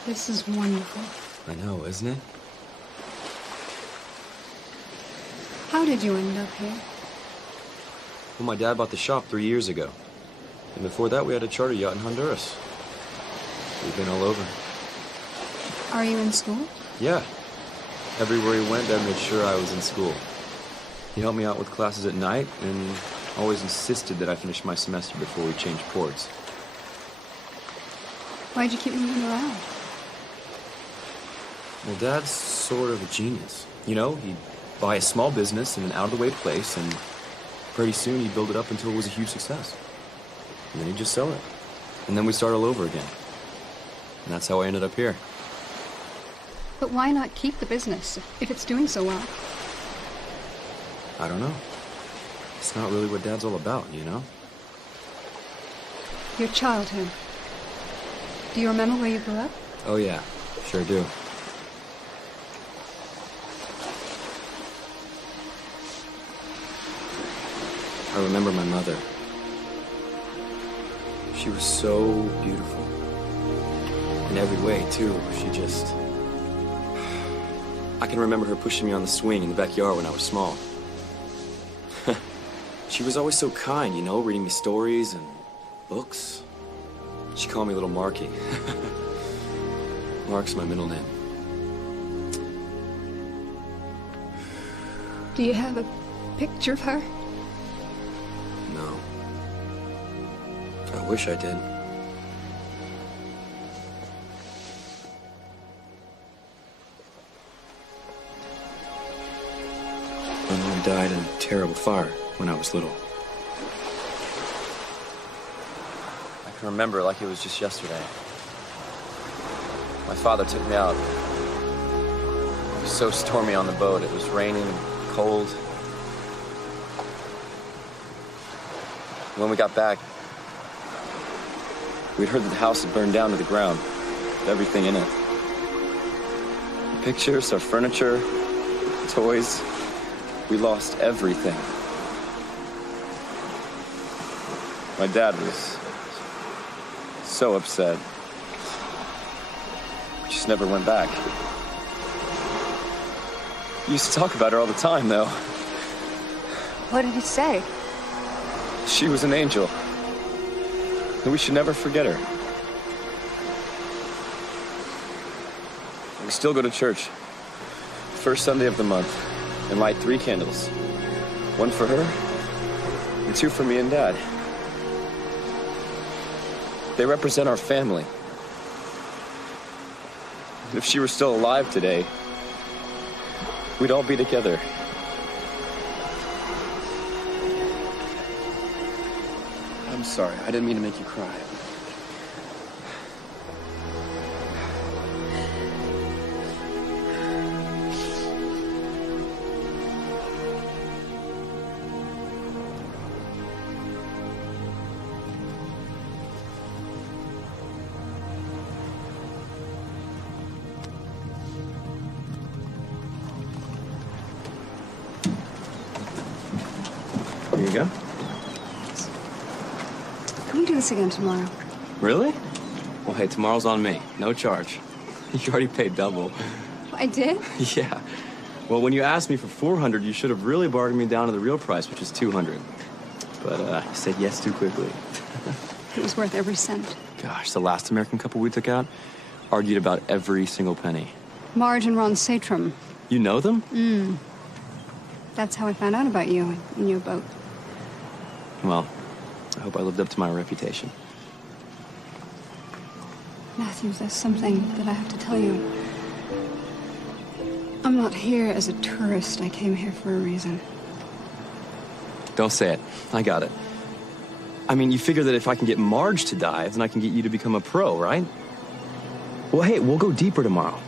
This is wonderful. I know, isn't it? How did you end up here? Well, my dad bought the shop 3 years ago. And before that, we had a charter yacht in Honduras. We've been all over. Are you in school? Yeah. Everywhere he went, Dad made sure I was in school. He helped me out with classes at night and always insisted that I finish my semester before we changed ports. Why'd you keep moving around? Well, Dad's sort of a genius. You know, he'd buy a small business in an out-of-the-way place, and pretty soon he'd build it up until it was a huge success. And then he'd just sell it. And then we'd start all over again. And that's how I ended up here. But why not keep the business if it's doing so well? I don't know. It's not really what Dad's all about, you know? Your childhood. Do you remember where you grew up? Oh, yeah. Sure do. I remember my mother. She was so beautiful. In every way, too. She just... I can remember her pushing me on the swing in the backyard when I was small. She was always so kind, you know, reading me stories and books. She called me Little Marky. Mark's my middle name. Do you have a picture of her? No. I wish I did. My mom died in a terrible fire when I was little. I can remember it like it was just yesterday. My father took me out. It was so stormy on the boat. It was raining and cold. When we got back, we'd heard that the house had burned down to the ground, with everything in it. Our pictures, our furniture, toys. We lost everything. My dad was so upset. We just never went back. He used to talk about her all the time, though. What did he say? She was an angel. And we should never forget her. We still go to church. First Sunday of the month. And light 3 candles. 1 for her, and 2 for me and Dad. They represent our family. If she were still alive today, we'd all be together. I'm sorry, I didn't mean to make you cry. Here you go. Can we do this again tomorrow? Really? Well, hey, tomorrow's on me. No charge. You already paid double. I did? Yeah. Well, when you asked me for $400, you should have really bargained me down to the real price, which is $200. But you said yes too quickly. It was worth every cent. Gosh, the last American couple we took out argued about every single penny. Marge and Ron Satram. You know them? That's how I found out about you and your boat. Well, I hope I lived up to my reputation. Matthews, there's something that I have to tell you. I'm not here as a tourist. I came here for a reason. Don't say it. I got it. I mean, you figure that if I can get Marge to dive, then I can get you to become a pro, right? Well, hey, we'll go deeper tomorrow.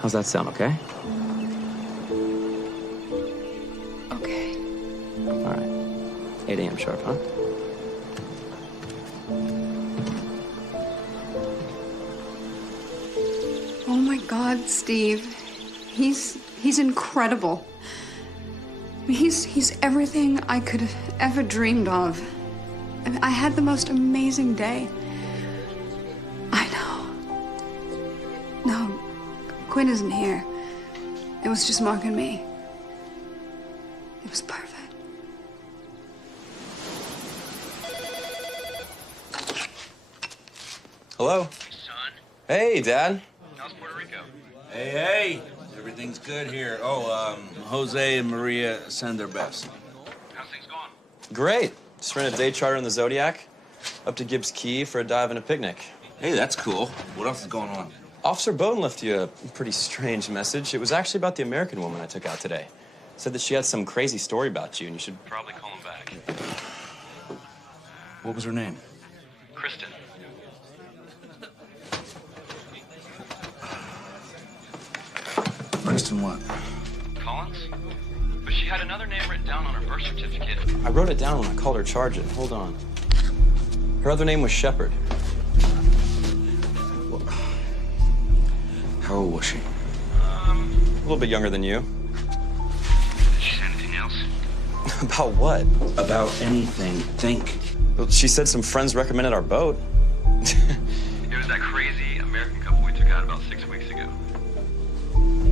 How's that sound, okay? Okay. All right. 8 a.m. sharp, huh? Oh my God, Steve. He's incredible. He's everything I could have ever dreamed of. I mean, I had the most amazing day. I know. No, Quinn isn't here. It was just Mark and me. It was perfect. Hello? Son? Hey, Dad. How's Puerto Rico? Hey, hey. Everything's good here. Oh, Jose and Maria send their best. How's things going? Great. Just ran a day charter in the Zodiac. Up to Gibbs Key for a dive and a picnic. Hey, that's cool. What else is going on? Officer Bowden left you a pretty strange message. It was actually about the American woman I took out today. Said that she had some crazy story about you, and you should Probably call him back. What was her name? Kristen. Kristen what? Collins? But she had another name written down on her birth certificate. I wrote it down when I called her charge it. Hold on. Her other name was Shepard. How old was she? A little bit younger than you. Did she say anything else? About what? About anything. Think. Well, she said some friends recommended our boat. It was that crazy American couple we took out about 6 weeks ago.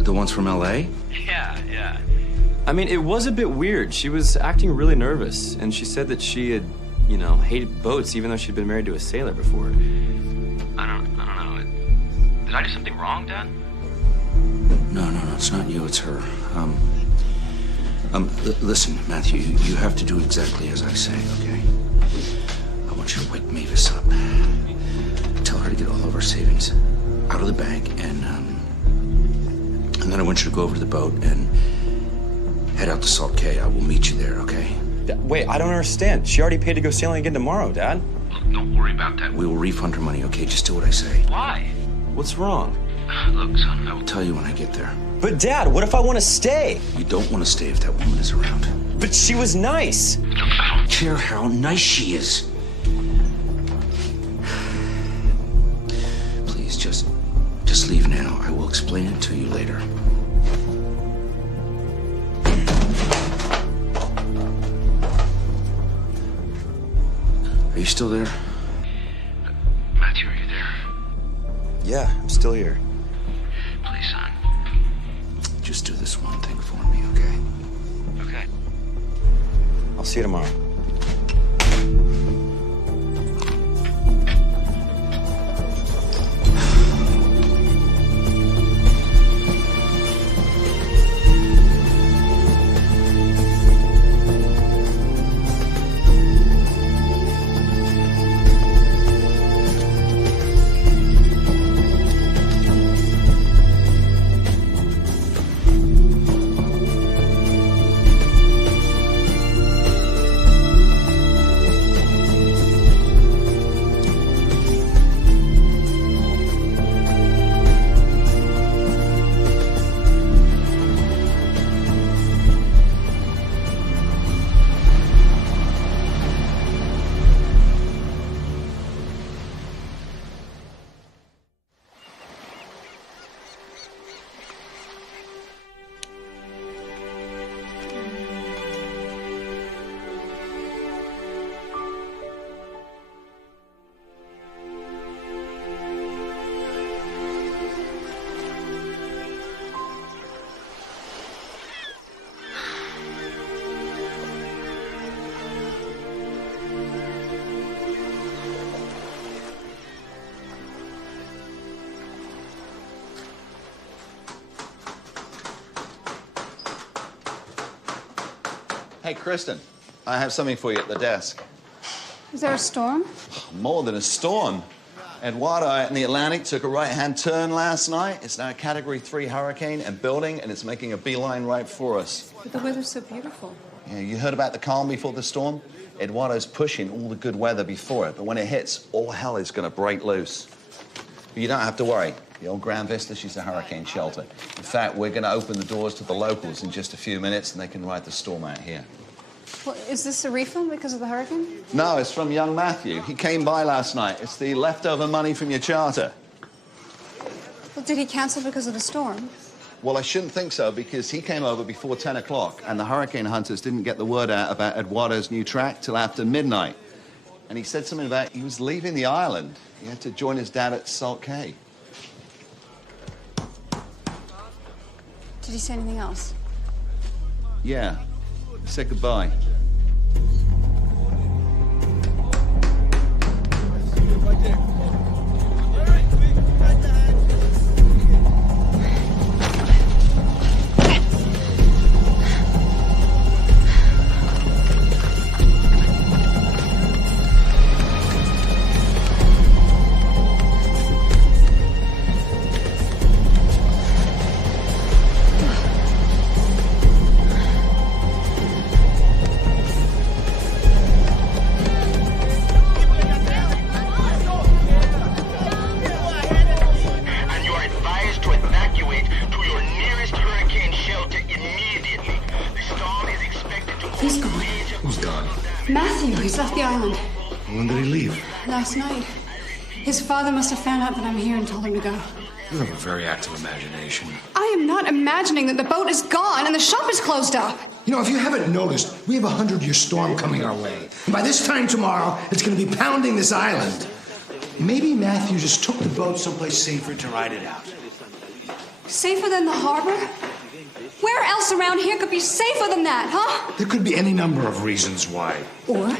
The ones from L.A.? Yeah. I mean, it was a bit weird. She was acting really nervous, and she said that she had, hated boats even though she'd been married to a sailor before. I don't know. Did I do something wrong, Dad? No, it's not you, it's her. Listen, Matthew, you have to do exactly as I say, okay? I want you to wake Mavis up. Tell her to get all of our savings out of the bank, and then I want you to go over to the boat and head out to Salt Cay. I will meet you there, okay? Wait, I don't understand. She already paid to go sailing again tomorrow, Dad. Look, don't worry about that. We will refund her money, okay? Just do what I say. Why? What's wrong? Look, son, I will tell you when I get there. But Dad, what if I want to stay? You don't want to stay if that woman is around. But she was nice. I don't care how nice she is. Please, just leave now. I will explain it to you later. Are you still there? Matthew, are you there? Yeah, I'm still here. Please, son. Just do this one thing for me, okay? Okay. I'll see you tomorrow. Hey, Kristen, I have something for you at the desk. Is there a storm? More than a storm. Eduardo in the Atlantic took a right-hand turn last night. It's now a Category 3 hurricane and building, and it's making a beeline right for us. But the weather's so beautiful. Yeah, you heard about the calm before the storm? Eduardo's pushing all the good weather before it, but when it hits, all hell is going to break loose. But you don't have to worry. The old Grand Vista, she's a hurricane shelter. In fact, we're going to open the doors to the locals in just a few minutes, and they can ride the storm out here. Well, is this a refund because of the hurricane? No, it's from young Matthew. He came by last night. It's the leftover money from your charter. Well, did he cancel because of the storm? Well, I shouldn't think so, because he came over before 10 o'clock, and the hurricane hunters didn't get the word out about Eduardo's new track till after midnight. And he said something about he was leaving the island. He had to join his dad at Salt Cay. Did he say anything else? Yeah. He said goodbye. When did he leave? Last night. His father must have found out that I'm here and told him to go. You have a very active imagination. I am not imagining that the boat is gone and the shop is closed up. You know, if you haven't noticed, we have a 100-year storm coming our way. And by this time tomorrow, it's going to be pounding this island. Maybe Matthew just took the boat someplace safer to ride it out. Safer than the harbor? Where else around here could be safer than that, huh? There could be any number of reasons why. Or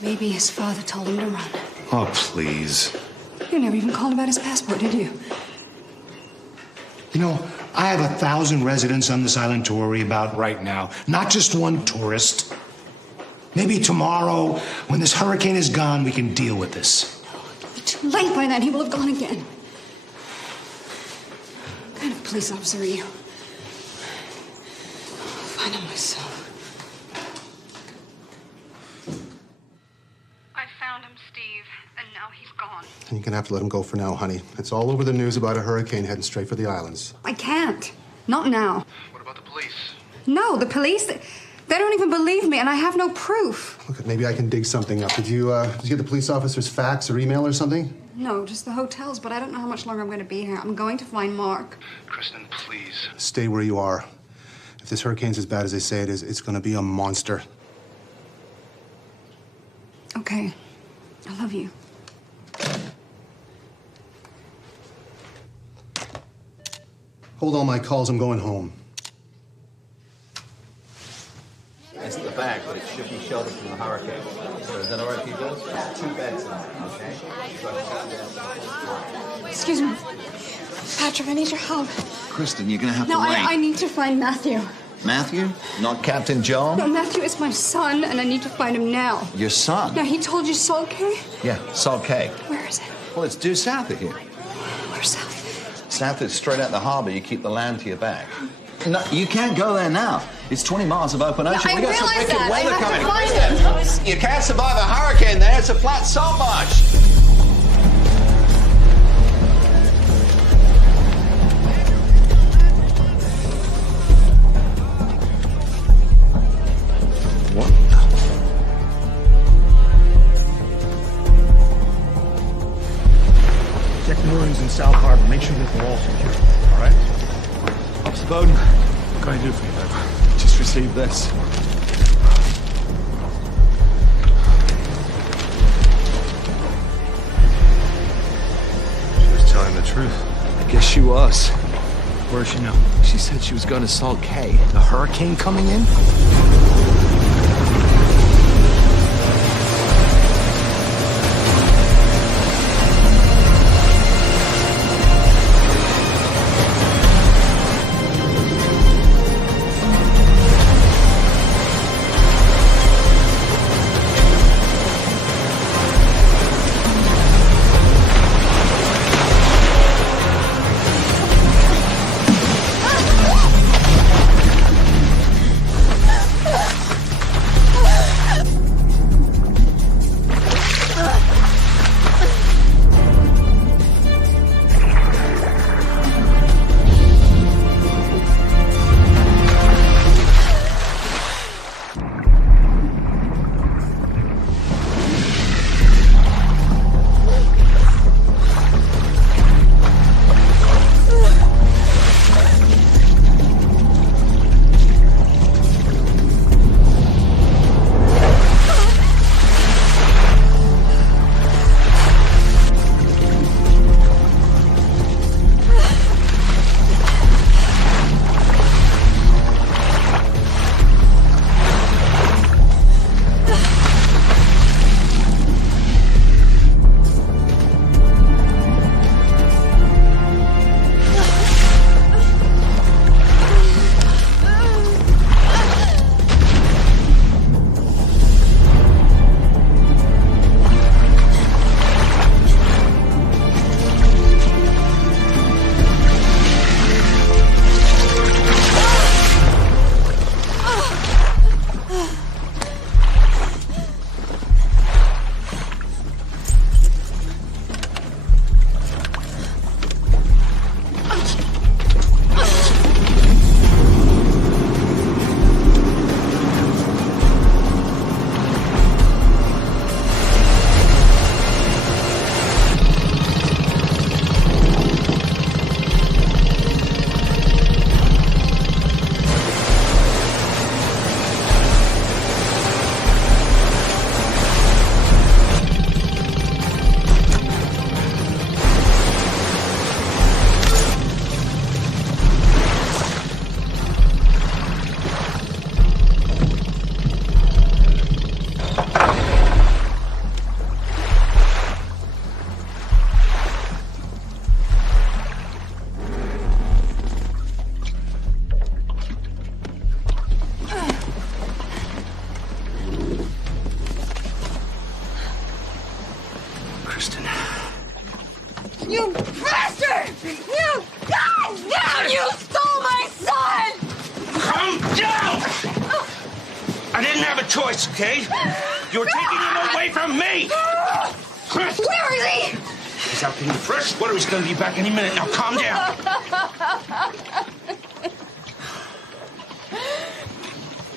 maybe his father told him to run. Oh, please. You never even called about his passport, did you? You know, I have 1,000 residents on this island to worry about right now, not just one tourist. Maybe tomorrow, when this hurricane is gone, we can deal with this. It'll be too late by then. He will have gone again. What kind of police officer are you? I'll find him myself. I found him, Steve, and now he's gone. And you're gonna have to let him go for now, honey. It's all over the news about a hurricane heading straight for the islands. I can't. Not now. What about the police? No, the police, they don't even believe me, and I have no proof. Look, maybe I can dig something up. Did you get the police officer's fax or email or something? No, just the hotels, but I don't know how much longer I'm going to be here. I'm going to find Mark. Kristen, please. Stay where you are. If this hurricane's as bad as they say it is, it's gonna be a monster. Okay. I love you. Hold all my calls, I'm going home. It's the bag, but it should be sheltered from the hurricane. So is that all right, people? There's 2 beds in there, okay? Excuse me. Patrick, I need your help. Kristen, you're gonna have No, to wait. I need to find Matthew. Matthew? Not Captain John? No, Matthew is my son, and I need to find him now. Your son? Now, he told you Salt Cay? Yeah, Salt Cay. Where is it? Well, it's due south of here. Where's south? South is straight out the harbor. You keep the land to your back. No, you can't go there now. It's 20 miles of open ocean. I We got some realize wicked that. I weather have to coming. find him. You can't survive a hurricane there. It's a flat salt marsh. What? Check moorings in South Harbor. Make sure that they're all secure. All right? Officer Bowden. What can I do for you, baby? Just received this. She was telling the truth. I guess she was. Where is she now? She said she was going to Salt Cay. The hurricane coming in? Kristen. You bastard! You goddamn! You stole my son! Calm down! I didn't have a choice, okay? You were taking him away from me! Chris! Where is he? He's out getting fresh water. He's gonna be back any minute. Now calm down.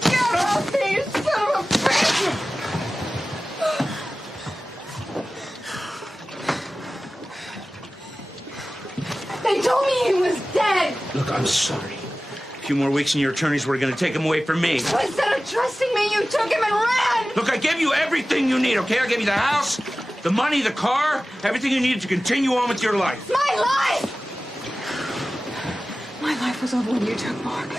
Get off me, you son of a bitch! They told me he was dead! Look, I'm sorry. A few more weeks and your attorneys were gonna take him away from me. So instead of trusting me, you took him and ran! Look, I gave you everything you need, okay? I gave you the house, the money, the car, everything you needed to continue on with your life. My life! My life was over when you took Mark.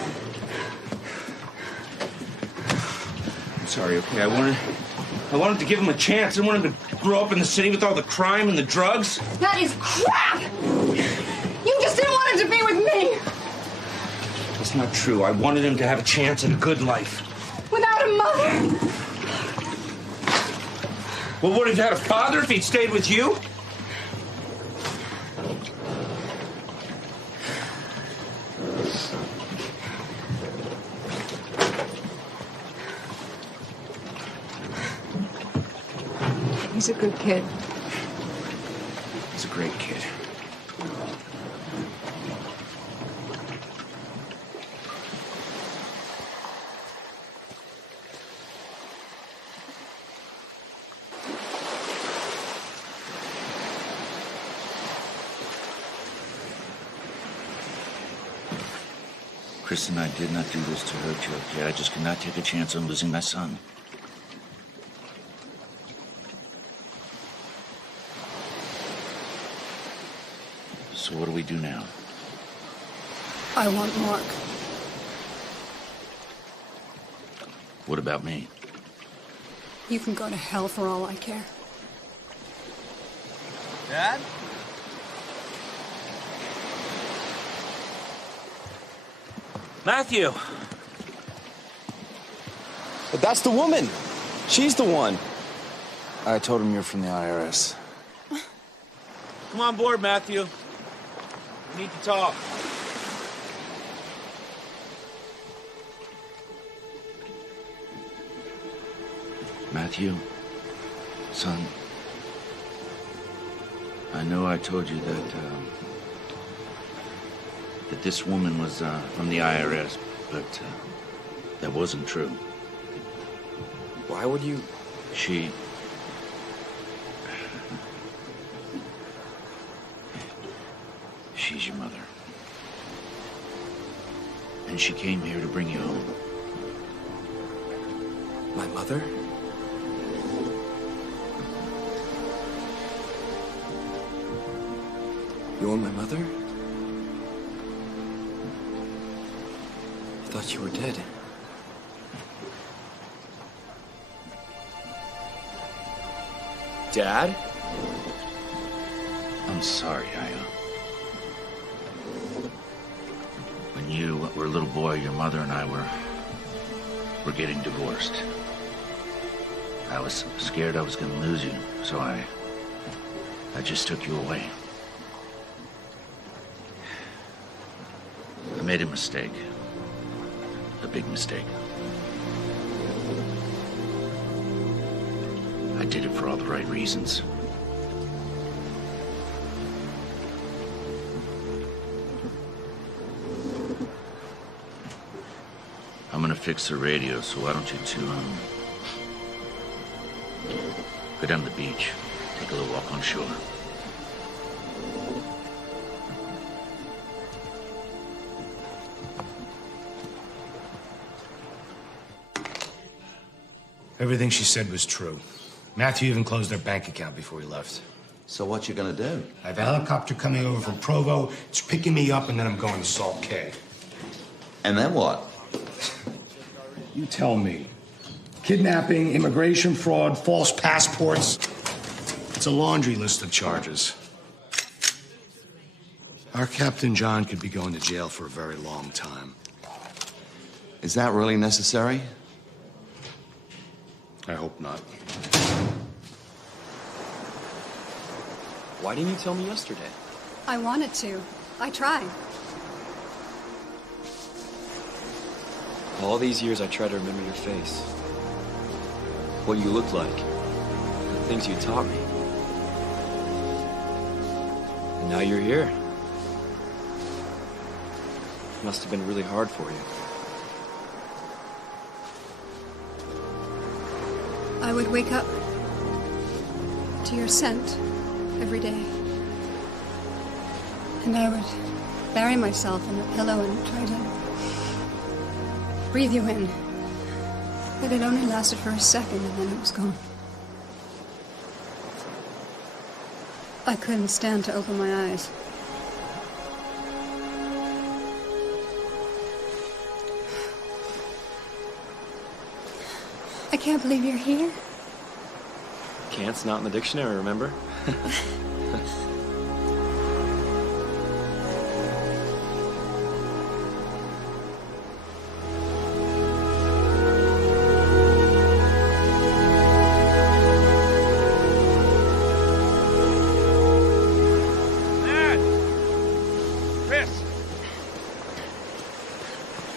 I'm sorry, okay? I wanted to give him a chance. I wanted him to grow up in the city with all the crime and the drugs. That is crap! You just didn't want him to be with me! That's not true. I wanted him to have a chance at a good life. Without a mother! Well, would he have had a father if he'd stayed with you? He's a good kid. He's a great kid. Kristen, I did not do this to hurt you, okay? I just cannot take a chance on losing my son. So what do we do now? I want Mark. What about me? You can go to hell for all I care. Dad? Matthew! But that's the woman. She's the one. I told him you're from the IRS. Come on board, Matthew. We need to talk. Matthew, son, I know I told you that this woman was from the IRS, but that wasn't true. Why would you? She's your mother. And she came here to bring you home. My mother? You're my mother? I thought you were dead. Dad? I'm sorry, Aya. When you were a little boy, your mother and I were getting divorced. I was scared I was going to lose you, so I just took you away. I made a mistake. A big mistake. I did it for all the right reasons. I'm gonna fix the radio, so why don't you two, go down to the beach, take a little walk on shore. Everything she said was true. Matthew even closed their bank account before he left. So what you gonna do? I have a helicopter coming over from Provo. It's picking me up, and then I'm going to Salt Cay. And then what? You tell me. Kidnapping, immigration fraud, false passports. It's a laundry list of charges. Our Captain John could be going to jail for a very long time. Is that really necessary? I hope not. Why didn't you tell me yesterday? I wanted to. I tried. All these years I tried to remember your face. What you looked like. The things you taught me. And now you're here. Must have been really hard for you. I would wake up to your scent every day. And I would bury myself in the pillow and try to breathe you in. But it only lasted for a second and then it was gone. I couldn't stand to open my eyes. I can't believe you're here. Can't's not in the dictionary, remember?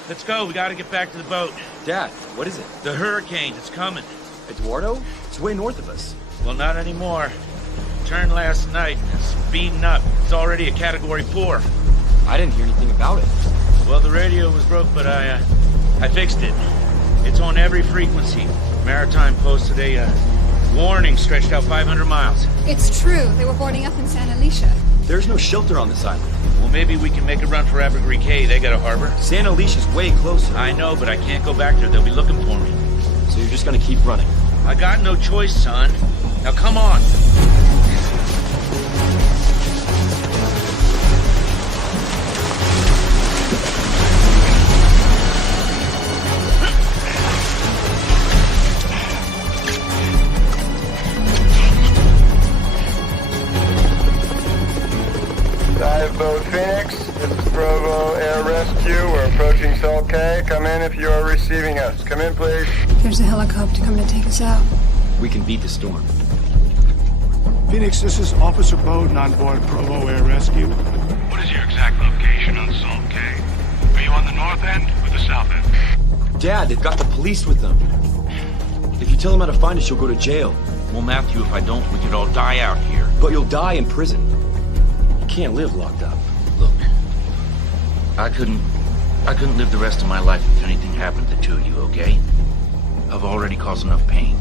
Let's go. We gotta get back to the boat. Dad, what is it? The hurricane. It's coming. Eduardo? It's way north of us. Well, not anymore. Turned last night. It's speeding up. It's already a Category 4. I didn't hear anything about it. Well, the radio was broke, but I fixed it. It's on every frequency. Maritime posted a warning stretched out 500 miles. It's true. They were boarding up in Santa Alicia. There's no shelter on this island. Well, maybe we can make a run for Abergris Cay. They got a harbor. Santa Alicia's way closer. I know, but I can't go back there. They'll be looking for me. So you're just gonna keep running? I got no choice, son. Now come on. Dive boat Phoenix, this is Provo Air Rescue. We're approaching Salt Cay. Come in if you are receiving us. Come in, please. There's a helicopter coming to take us out. We can beat the storm. Phoenix, this is Officer Bowden on board Provo Air Rescue. What is your exact location on Salt Cay? Are you on the north end or the south end? Dad, they've got the police with them. If you tell them how to find us, you'll go to jail. Well, Matthew, if I don't, we could all die out here. But you'll die in prison. You can't live locked up. Look, I couldn't live the rest of my life if anything happened to the two of you, okay? I've already caused enough pain.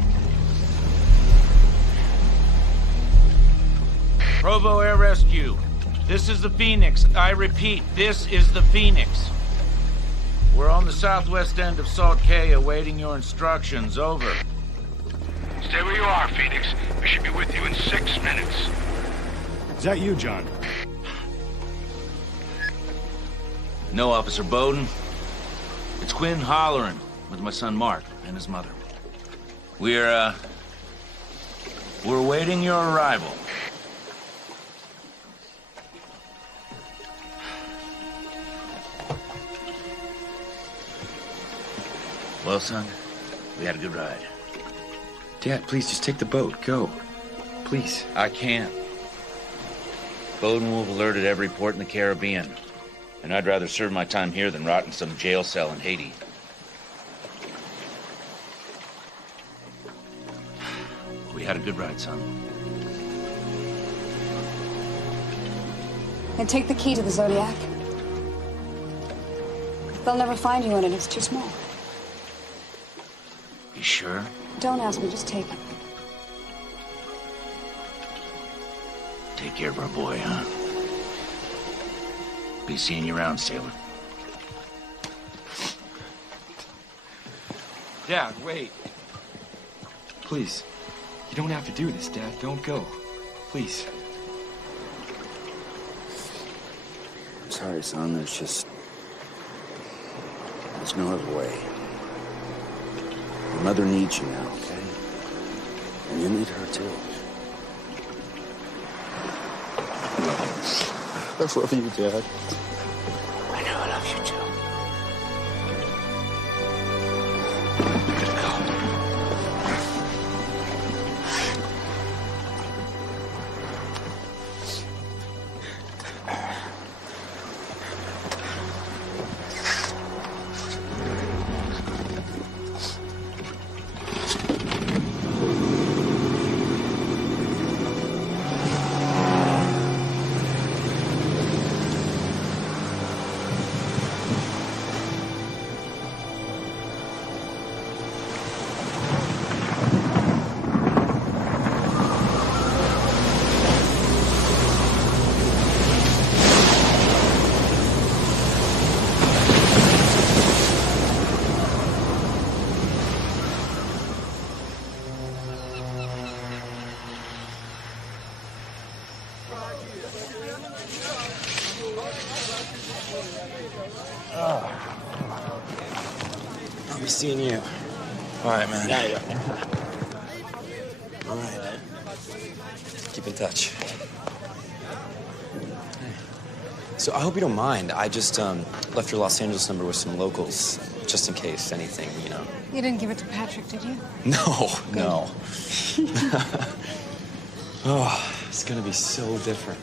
Provo Air Rescue. This is the Phoenix. I repeat, this is the Phoenix. We're on the southwest end of Salt Cay awaiting your instructions. Over. Stay where you are, Phoenix. We should be with you in 6 minutes. Is that you, John? No, Officer Bowden. It's Quinn Holleran with my son Mark and his mother. We're awaiting your arrival. Well, son, we had a good ride. Dad, please, just take the boat. Go. Please. I can't. Bowden will have alerted every port in the Caribbean. And I'd rather serve my time here than rot in some jail cell in Haiti. We had a good ride, son. And take the key to the Zodiac. They'll never find you in it. It's too small. You sure? Don't ask me. Just take it. Take care of our boy, huh? Be seeing you around, sailor. Dad, wait. Please. You don't have to do this, Dad. Don't go. Please. I'm sorry, son. There's no other way. Your mother needs you now, okay? And you need her, too. I love you, Dad. I know I love you, too. I'll be seeing you. All right, man. Yeah. All right. Keep in touch. So I hope you don't mind. I just left your Los Angeles number with some locals, just in case anything, you know. You didn't give it to Patrick, did you? No, no. Oh, it's gonna be so different.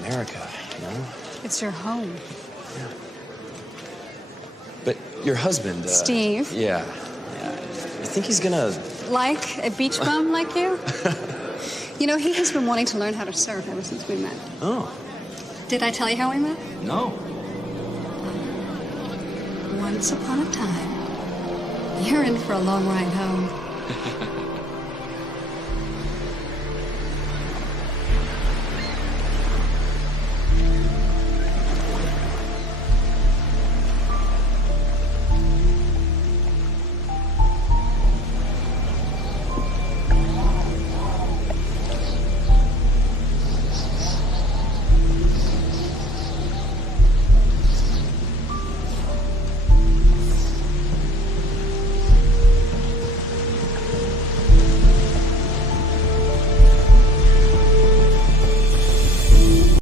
America, you know? It's your home. Yeah. But your husband, Steve. Yeah. You think he's gonna... Like a beach bum like you? You know, he has been wanting to learn how to surf ever since we met. Oh. Did I tell you how we met? No. Once upon a time. You're in for a long ride home.